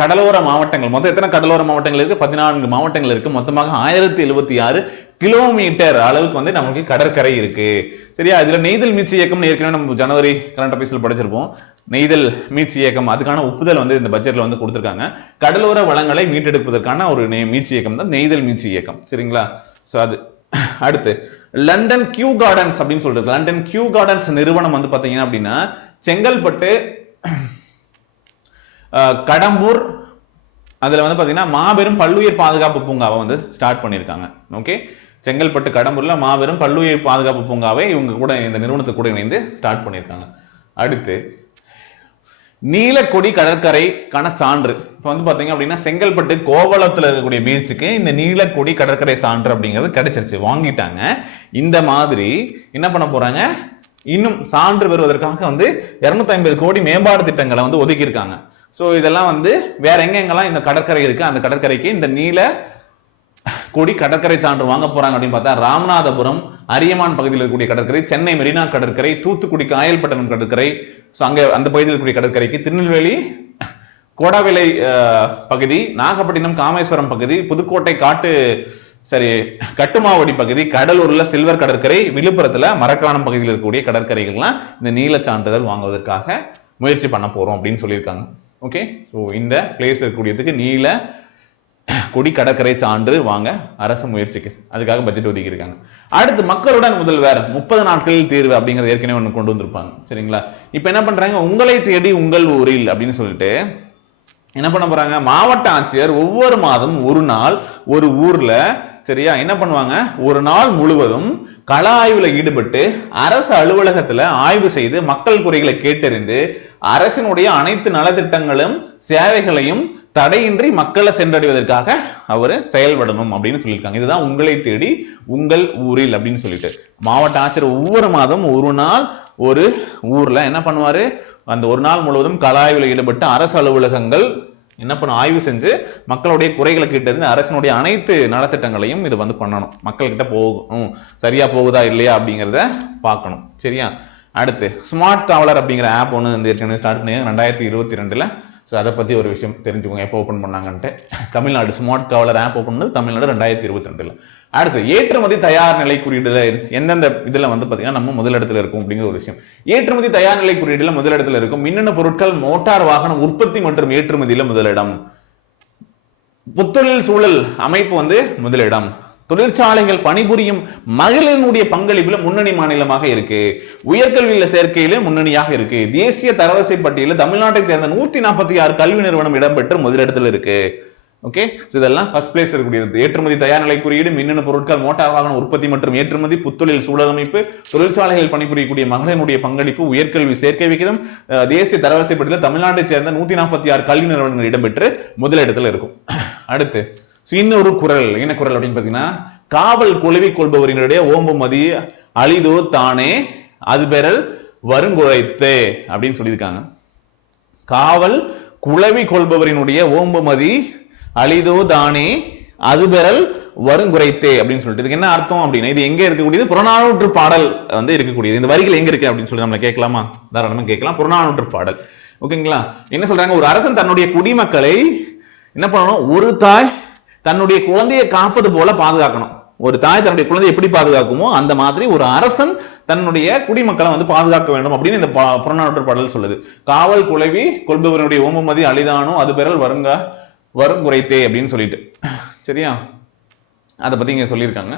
கடலோர மாவட்டங்கள் மொத்தம் எத்தனை கடலோர மாவட்டங்கள் இருக்கு? 14 மாவட்டங்கள் இருக்கு. மொத்தமாக 1076 கிலோமீட்டர் அளவுக்கு வந்து நமக்கு கடற்கரை இருக்கு. சரியா? இதுல நெய்தல் மீட்சி இயக்கம் ஏற்கனவே நம்ம ஜனவரி கரண்ட் அஃபேர்ஸ்ல படிச்சிருப்போம். நெய்தல் மீட்சி இயக்கம் அதுக்கான ஒப்புதல் வந்து இந்த பட்ஜெட்ல வந்து கொடுத்திருக்காங்க. கடலோர வளங்களை மீட்டெடுப்பதற்கான ஒரு மீட்சி இயக்கம் தான் நெய்தல் மீட்சி இயக்கம். சரிங்களா? அது அடுத்து லண்டன் கியூ கார்டன்ஸ் அப்படின்னு சொல்றது. லண்டன் கியூ கார்டன்ஸ் நிறுவனம் வந்து பாத்தீங்கன்னா அப்படின்னா செங்கல்பட்டு கடம்பூர் அதுல வந்து பாத்தீங்கன்னா மாபெரும் பல்லுயிர் பாதுகாப்பு பூங்காவை வந்து ஸ்டார்ட் பண்ணிருக்காங்க. ஓகே. செங்கல்பட்டு கடம்பூர்ல மாபெரும் பல்லுயிர் பாதுகாப்பு பூங்காவை இவங்க கூட இந்த நிறுவனத்தை கூட இணைந்து ஸ்டார்ட் பண்ணிருக்காங்க. அடுத்து நீலக்கொடி கடற்கரைக்கான சான்று இப்ப வந்து பாத்தீங்க அப்படின்னா செங்கல்பட்டு கோவளத்துல இருக்கக்கூடிய பீச்சுக்கு இந்த நீலக்கொடி கடற்கரை சான்று அப்படிங்கிறது கிடைச்சிருச்சு, வாங்கிட்டாங்க. இந்த மாதிரி என்ன பண்ண போறாங்க? இன்னும் சான்று பெறுவதற்காக வந்து 250 கோடி மேம்பாடு திட்டங்களை வந்து ஒதுக்கி இருக்காங்க. சோ இதெல்லாம் வந்து வேற எங்கெங்கெல்லாம் இந்த கடற்கரை இருக்கு அந்த கடற்கரைக்கு இந்த நீல கொடி கடற்கரை சான்று வாங்க போறாங்க அப்படின்னு பார்த்தா ராமநாதபுரம் அரியமான் பகுதியில் இருக்கக்கூடிய கடற்கரை, சென்னை மெரினா கடற்கரை, தூத்துக்குடி காயல்பட்டணம் கடற்கரை, அங்க அந்த பகுதியில் இருக்கக்கூடிய கடற்கரைக்கு, திருநெல்வேலி கோடாவிலை பகுதி, நாகப்பட்டினம் காமேஸ்வரம் பகுதி, புதுக்கோட்டை கட்டுமாவடி பகுதி, கடலூர்ல சில்வர் கடற்கரை, விழுப்புரத்துல மரக்காணம் பகுதியில் இருக்கக்கூடிய கடற்கரைகள்லாம் இந்த நீல சான்றிதழ் வாங்குவதற்காக முயற்சி பண்ண போறோம் அப்படின்னு சொல்லியிருக்காங்க. ஓகே, ஸோ இந்த பிளேஸ் இருக்கக்கூடியதுக்கு நீல கொடி கடற்கரை சான்று வாங்க அரசு முயற்சிக்கு, அதுக்காக பட்ஜெட் ஒதுக்கி இருக்காங்க. அடுத்து மக்களுடன் முதல்வர் 30 நாட்களில் தீர்வு அப்படிங்கிறது ஏற்கனவே ஒன்று கொண்டு வந்திருப்பாங்க. சரிங்களா, இப்ப என்ன பண்றாங்க, உங்களை தேடி உங்கள் ஊரில் அப்படின்னு சொல்லிட்டு என்ன பண்ண போறாங்க, மாவட்ட ஆட்சியர் ஒவ்வொரு மாதம் ஒரு நாள் ஒரு ஊர்ல சரியா என்ன பண்ணுவாங்க, ஒரு நாள் முழுவதும் கள ஆய்வுல ஈடுபட்டு அரசு அலுவலகத்துல ஆய்வு செய்து மக்கள் குறைகளை கேட்டறிந்து அரசினுடைய அனைத்து நலத்திட்டங்களும் சேவைகளையும் தடையின்றி மக்களை சென்றடைவதற்காக அவர் செயல்படணும் அப்படின்னு சொல்லியிருக்காங்க. இதுதான் உங்களை தேடி உங்கள் ஊரில் அப்படின்னு சொல்லிட்டு மாவட்ட ஆட்சியர் ஒவ்வொரு மாதம் ஒரு நாள் ஒரு ஊர்ல என்ன பண்ணுவாரு, அந்த ஒரு நாள் முழுவதும் கள ஆய்வுல ஈடுபட்டு அரசு அலுவலகங்கள் என்ன பண்ணும், ஆய்வு செஞ்சு மக்களுடைய குறைகளை கேட்டறிந்து அரசினுடைய அனைத்து நலத்திட்டங்களையும் இது வந்து பண்ணணும், மக்கள்கிட்ட போகும் சரியா போகுதா இல்லையா அப்படிங்கிறத பார்க்கணும். சரியா, அடுத்து ஸ்மார்ட் காவலர் அப்படிங்கிற ஆப் ஒன்று வந்து ஏற்கனவே ஸ்டார்ட் பண்ணி 2022. ஸோ அதை பற்றி ஒரு விஷயம் தெரிஞ்சுக்கோங்க, எப்போ ஓப்பன் பண்ணாங்கன்ட்டு. தமிழ்நாடு ஸ்மார்ட் காவலர் ஆப் ஓப்பன் பண்ணது தமிழ்நாடு 2022. அடுத்து ஏற்றுமதி தயார் நிலை குறியீடுல எந்தெந்த இதுல வந்து பாத்தீங்கன்னா நம்ம முதலிடத்துல இருக்கும் அப்படிங்கிற ஒரு விஷயம். ஏற்றுமதி தயார் நிலை குறியீடுல முதலிடத்துல இருக்கும் மின்னணு பொருட்கள் மோட்டார் வாகன உற்பத்தி மற்றும் ஏற்றுமதியில முதலிடம், புத்தொழில் சூழல் அமைப்பு வந்து முதலிடம், தொழிற்சாலைகள் பணிபுரியும் மகளிருடைய பங்களிப்புல முன்னணி மாநிலமாக இருக்கு, உயர்கல்வியில சேர்க்கையில முன்னணியாக இருக்கு, தேசிய தரவரிசை பட்டியலில் தமிழ்நாட்டை சேர்ந்த 146 கல்வி நிறுவனம் இடம்பெற்று முதலிடத்தில் இருக்கு. ஓகே, இதெல்லாம் ஃபர்ஸ்ட் பிளேஸ் இருக்கக்கூடியது. ஏற்றுமதி தயார் நிலை குறியீடு, மின்னணு பொருட்கள் மோட்டார் வாகன உற்பத்தி மற்றும் ஏற்றுமதி, புத்தொழில் சூழல் அமைப்பு, தொழிற்சாலைகள் பணிபுரியக்கூடிய மகளிருடைய பங்களிப்பு, உயர்கல்வி சேர்க்கை விகிதம், தேசிய தரவரிசை பட்டியலில் தமிழ்நாட்டை சேர்ந்த 146 கல்வி நிறுவனங்கள் இடம்பெற்று முதலிடத்தில் இருக்கும். அடுத்து இன்னொரு குரல், என்ன குரல் அப்படின்னு பாத்தீங்கன்னா, காவல் குழுவி கொள்பவரினுடைய ஓம்புமதி அழிதோ தானே அது பெறல் வருங்குழைத்தே அப்படின்னு சொல்லியிருக்காங்க. காவல் குழவி கொள்பவரினுடைய ஓம்புமதி அழிதோ தானே அது பெறல் வருங்குரைத்தே அப்படின்னு சொல்லிட்டு இதுக்கு என்ன அர்த்தம் அப்படின்னா, இது எங்க இருக்கக்கூடியது, புறநானூற்று பாடல் வந்து இருக்கக்கூடியது. இந்த வரிகள் எங்க இருக்கு அப்படின்னு சொல்லி நம்ம கேட்கலாமா, தாராளமா கேட்கலாம். புறநானூற்று பாடல். ஓகேங்களா, என்ன சொல்றாங்க, ஒரு அரசன் தன்னுடைய குடிமக்களை என்ன பண்ணணும், ஒரு தாய் தன்னுடைய குழந்தையை காப்பது போல பாதுகாக்கணும். ஒரு தாய் தன்னுடைய குழந்தை எப்படி பாதுகாக்குமோ அந்த மாதிரி ஒரு அரசன் தன்னுடைய குடிமக்களை வந்து பாதுகாக்க வேண்டும் அப்படின்னு இந்த புறநானூற்று பாடல் சொல்லுது. காவல் குழவி கொள்பவனுடைய ஓம்புமதி அழிதானோ அது பெறல் வருங்குரைத்தே அப்படின்னு சொல்லிட்டு. சரியா, அதை பத்தி இங்க சொல்லியிருக்காங்க.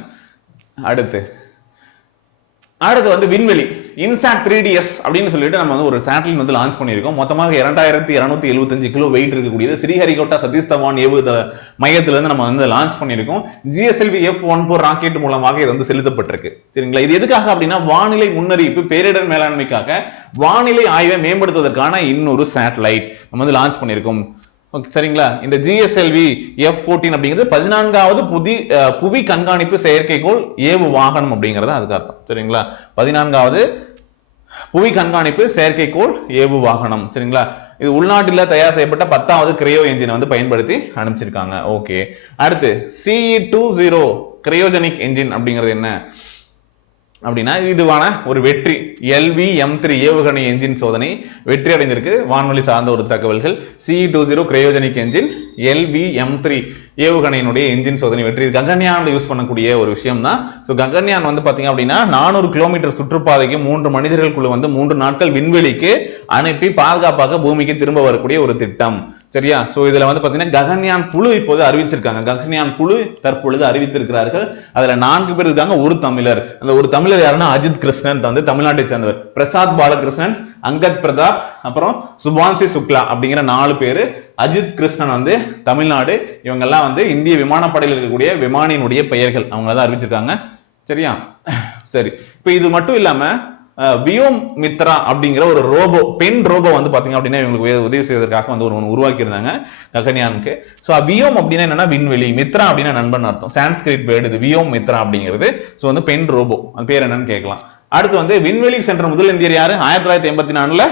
அடுத்து வந்து விண்வெளி இன்சாட் 3DS அப்படின்னு சொல்லிட்டு நம்ம வந்து ஒரு சேட்டலைட் வந்து லான்ச் பண்ணியிருக்கோம். மொத்தமாக 2275 கிலோ வெயிட் இருக்கக்கூடியது ஸ்ரீஹரிகோட்டா சதீஷ் தவான் ஏவுதள மையத்துல இருந்து நம்ம வந்து லான்ச் பண்ணியிருக்கோம். GSLV F-14 ராக்கெட் மூலமாக இது வந்து செலுத்தப்பட்டிருக்கு. சரிங்களா, இது எதுக்காக அப்படின்னா வானிலை முன்னறிவிப்பு பேரிடர் மேலாண்மைக்காக வானிலை ஆய்வை மேம்படுத்துவதற்கான இன்னொரு சேட்டலைட் நம்ம வந்து லான்ச் பண்ணியிருக்கோம். சரிங்களா, இந்த GSLV F-14 அப்படிங்கிறது 14வது புவி கண்காணிப்பு செயற்கைக்கோள் ஏவு வாகனம் அப்படிங்கிறது அதுக்கு அர்த்தம். சரிங்களா, 14வது புவி கண்காணிப்பு செயற்கைக்கோள் ஏவு வாகனம். சரிங்களா, இது உள்நாட்டில் தயார் செய்யப்பட்ட 10வது கிரையோ என்ஜினை வந்து பயன்படுத்தி அனுப்பிச்சிருக்காங்க. ஓகே, அடுத்து CE-20 கிரையோஜெனிக் என்ஜின் அப்படிங்கிறது என்ன அப்படின்னா, இதுவான ஒரு வெற்றி LV-M3 ஏவுகணை என்ஜின் சோதனை வெற்றி அடைந்திருக்கு. வான்வெளி சார்ந்த ஒரு தகவல்கள். CE-20 cryogenic engine LV-M3 ஏவுகணையினுடைய engine சோதனை வெற்றி. ககன்யான் யூஸ் பண்ணக்கூடிய ஒரு விஷயம் தான். ஸோ ககன்யான் வந்து பாத்தீங்க அப்படின்னா 400 கிலோமீட்டர் சுற்றுப்பாதைக்கு 3 மனிதர்கள் குழு வந்து 3 நாட்கள் விண்வெளிக்கு அனுப்பி பாதுகாப்பாக பூமிக்கு திரும்ப வரக்கூடிய ஒரு திட்டம். சரியா, சோ இதுல வந்து பாத்தீங்கன்னா ககன்யான் குழு இப்போது அறிவிச்சிருக்காங்க. ககன்யான் குழு தற்பொழுது அறிவித்திருக்கிறார்கள். அதுல 4 பேர் இருக்காங்க, ஒரு தமிழர். அந்த ஒரு தமிழர் யாருன்னா அஜித் கிருஷ்ணன் வந்து தமிழ்நாட்டை சேர்ந்தவர். பிரசாத் பாலகிருஷ்ணன், அங்கத் பிரதாப், அப்புறம் சுபான்சி சுக்லா அப்படிங்கிற 4 பேரு. அஜித் கிருஷ்ணன் வந்து தமிழ்நாடு, இவங்க எல்லாம் வந்து இந்திய விமானப்படையில் இருக்கக்கூடிய விமானியினுடைய பெயர்கள், அவங்க தான் அறிவிச்சிருக்காங்க. சரியா, சரி, இப்ப இது மட்டும் இல்லாம வியோம் மித்ரா அப்படிங்கிற ஒரு ரோபோ, பெண் ரோபோ வந்து பாத்தீங்க அப்படின்னா இவங்களுக்கு உதவி செய்வதற்காக வந்து ஒரு உருவாக்கி இருந்தாங்க ககன்யானுக்கு. சோ வியோம் அப்படின்னா என்னன்னா விண்வெளி, மித்ரா அப்படின்னா நண்பன் அர்த்தம். சான்ஸ்கிரிட் வேர்டு இது வியோம் மித்ரா அப்படிங்கிறது. சோ வந்து பெண் ரோபோ, அது பேர் என்னன்னு கேட்கலாம். அடுத்து வந்து விண்வெளி சென்ற முதல் இந்தியர் யாரு, 1984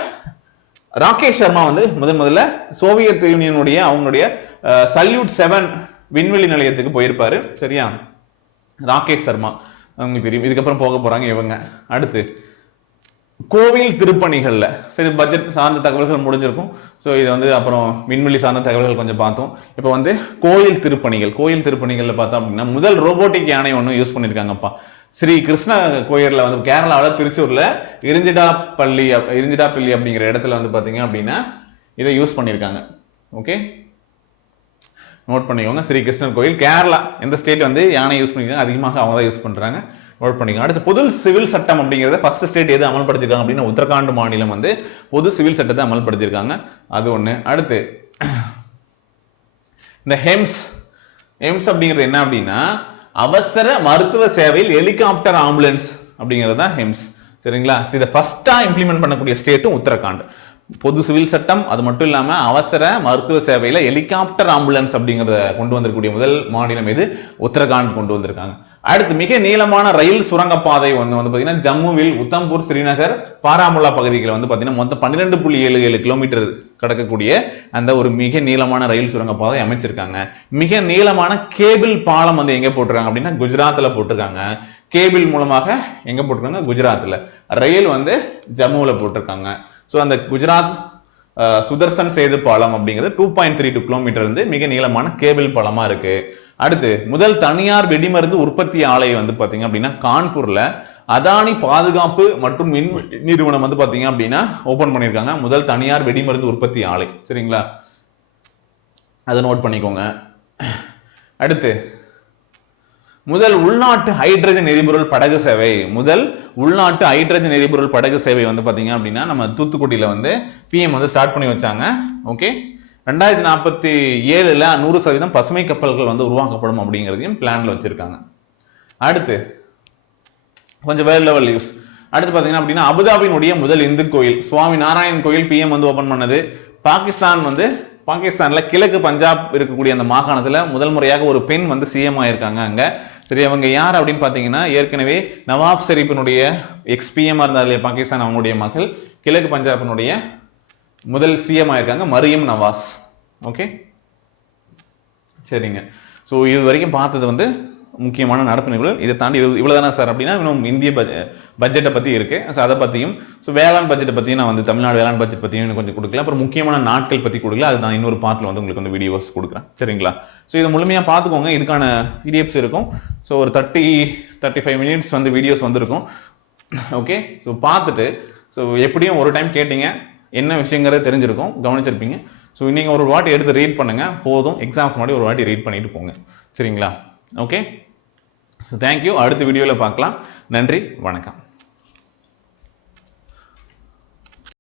ராகேஷ் சர்மா வந்து முதல்ல சோவியத் யூனியனுடைய அவங்களுடைய சல்யூட் 7 விண்வெளி நிலையத்துக்கு போயிருப்பாரு. சரியா, ராகேஷ் சர்மா உங்களுக்கு தெரியும். இதுக்கப்புறம் போக போறாங்க இவங்க. அடுத்து கோவில் திருப்பணிகள்ல சரி பட்ஜெட் சார்ந்த தகவல்கள் முடிஞ்சிருக்கும். ஸோ இது வந்து அப்புறம் விண்வெளி சார்ந்த தகவல்கள் கொஞ்சம் பார்த்தோம். இப்போ வந்து கோயில் திருப்பணிகள்ல பார்த்தோம் அப்படின்னா முதல் ரோபோட்டிக் யானை ஒன்று யூஸ் பண்ணியிருக்காங்கப்பா. ஸ்ரீ கிருஷ்ண கோயில்ல வந்து கேரளாவில் திருச்சூர்ல இரிஞ்சிடாப்பள்ளி அப்படிங்கிற இடத்துல வந்து பாத்தீங்க அப்படின்னா இதை யூஸ் பண்ணியிருக்காங்க. ஓகே, நோட் பண்ணிக்கோங்க. ஸ்ரீ கிருஷ்ணர் கோயில் கேரளா, எந்த ஸ்டேட் வந்து யானை யூஸ் பண்ணிருக்காங்க அதிகமாக அவங்க தான் யூஸ் பண்றாங்க. நோட் பண்ணிக்கோங்க. அடுத்து பொது சிவில் சட்டம் அப்படிங்கிறத ஃபர்ஸ்ட் ஸ்டேட் எது அமல்படுத்திருக்காங்க அப்படின்னா உத்தரகாண்ட் மாநிலம் வந்து பொது சிவில் சட்டத்தை அமல்படுத்தியிருக்காங்க. அது ஒண்ணு. அடுத்து இந்த ஹெம்ஸ் அப்படிங்கிறது என்ன அப்படின்னா அவசர மருத்துவ சேவையில் ஹெலிகாப்டர் ஆம்புலன்ஸ் அப்படிங்கிறது தான் ஹெம்ஸ். சரிங்களா? இதை ஃபர்ஸ்டா இம்ப்ளிமெண்ட் பண்ணக்கூடிய ஸ்டேட்டும் உத்தரகாண்ட். பொது சிவில் சட்டம், அது மட்டும் இல்லாம அவசர மருத்துவ சேவையில ஹெலிகாப்டர் ஆம்புலன்ஸ் அப்படிங்கறத கொண்டு வந்திருக்கக்கூடிய முதல் மாநிலம் இது உத்தரகாண்ட் கொண்டு வந்திருக்காங்க. அடுத்து மிக நீளமான ரயில் சுரங்கப்பாதை வந்து பாத்தீங்கன்னா ஜம்முவில் உத்தம்பூர், ஸ்ரீநகர், பாராமுல்லா பகுதிகளில் வந்து பாத்தீங்கன்னா மொத்தம் 12.77 கிலோமீட்டர் கடக்கக்கூடிய அந்த ஒரு மிக நீளமான ரயில் சுரங்கப்பாதை அமைச்சிருக்காங்க. மிக நீளமான கேபிள் பாலம் வந்து எங்க போட்டிருக்காங்க அப்படின்னா குஜராத்ல போட்டிருக்காங்க. கேபிள் மூலமாக எங்க போட்டிருக்காங்க? குஜராத்ல. ரயில் வந்து ஜம்முல போட்டிருக்காங்க. ஸோ அந்த குஜராத் சுதர்சன் சேது பாலம் அப்படிங்கிறது 2.32 கிலோமீட்டர் வந்து மிக நீளமான கேபிள் பாலமா இருக்கு. அடுத்து முதல் தனியார் வெடிமருந்து உற்பத்தி ஆலை வந்து பாத்தீங்க அப்படின்னா கான்பூர்ல அதானி பாதுகாப்பு மற்றும் மின் நிறுவனம் வந்து பாத்தீங்க அப்படின்னா ஓபன் பண்ணிருக்காங்க. முதல் தனியார் வெடிமருந்து உற்பத்தி ஆலை. சரிங்களா? அதை நோட் பண்ணிக்கோங்க. அடுத்து முதல் உள்நாட்டு ஹைட்ரஜன் எரிபொருள் படகு சேவை. முதல் உள்நாட்டு ஹைட்ரஜன் எரிபொருள் படகு சேவை வந்து பாத்தீங்க அப்படின்னா நம்ம தூத்துக்குடியில வந்து பிஎம் வந்து ஸ்டார்ட் பண்ணி வச்சாங்க. ஓகே, 2047ல 100% பசுமை கப்பல்கள் வந்து உருவாக்கப்படும் அப்படிங்கிறதையும் பிளான்ல வச்சிருக்காங்க. அடுத்து கொஞ்சம் வேற லெவல் நியூஸ். அடுத்து பாத்தீங்கன்னா அப்படின்னா அபுதாபியினுடைய முதல் இந்து கோயில் சுவாமி நாராயண் கோயில் பிஎம் வந்து ஓபன் பண்ணது. பாகிஸ்தான்ல கிழக்கு பஞ்சாப் இருக்கக்கூடிய அந்த மாகாணத்துல முதல் முறையாக ஒரு பெண் வந்து சிஎம் ஆயிருக்காங்க அங்க. சரி, அவங்க யார் அப்படின்னு பாத்தீங்கன்னா ஏற்கனவே நவாப் ஷெரீஃபினுடைய எக்ஸ்பிஎம் இருந்தாரு பாகிஸ்தான், அவங்களுடைய மகள் கிழக்கு பஞ்சாபினுடைய முதல் சிஎம் ஆயிருக்காங்க, மரியம் நவாஸ். ஓகே, சரிங்க. ஸோ இது வரைக்கும் பார்த்தது வந்து முக்கியமான நடப்பு நிகழ்வு. இதை தாண்டி இவ்வளவுதானே சார் அப்படின்னா இன்னும் இந்திய பட்ஜெட்டை பத்தி இருக்கு. ஸோ அதை பத்தியும் வேளாண் பட்ஜெட்டை பத்தியும் நான் வந்து தமிழ்நாடு வேளாண் பட்ஜெட் பத்தியும் கொஞ்சம் கொடுக்கல. அப்புறம் முக்கியமான நாட்கள் பத்தி கொடுக்கல. அது நான் இன்னொரு பார்ட்ல வந்து உங்களுக்கு வந்து வீடியோஸ் கொடுக்குறேன். சரிங்களா? ஸோ இதை முழுமையா பார்த்துக்கோங்க. இதுக்கான பிடிஎஃப்ஸ் இருக்கும். ஸோ ஒரு 30-35 மினிட்ஸ் வந்து வீடியோஸ் வந்துருக்கும். ஓகே, ஸோ பார்த்துட்டு ஸோ எப்படியும் ஒரு டைம் கேட்டீங்க, என்ன விஷயங்கிறத தெரிஞ்சிருக்கும், கவனிச்சிருப்பீங்க. ஸோ இன்னைக்கு ஒரு வாட்டி எடுத்து ரீட் பண்ணுங்க போதும். எக்ஸாம்க்கு முன்னாடி ஒரு வாட்டி ரீட் பண்ணிட்டு போங்க. சரிங்களா? Okay, so thank you. அடுத்த வீடியோவில் பார்க்கலாம். நன்றி, வணக்கம்.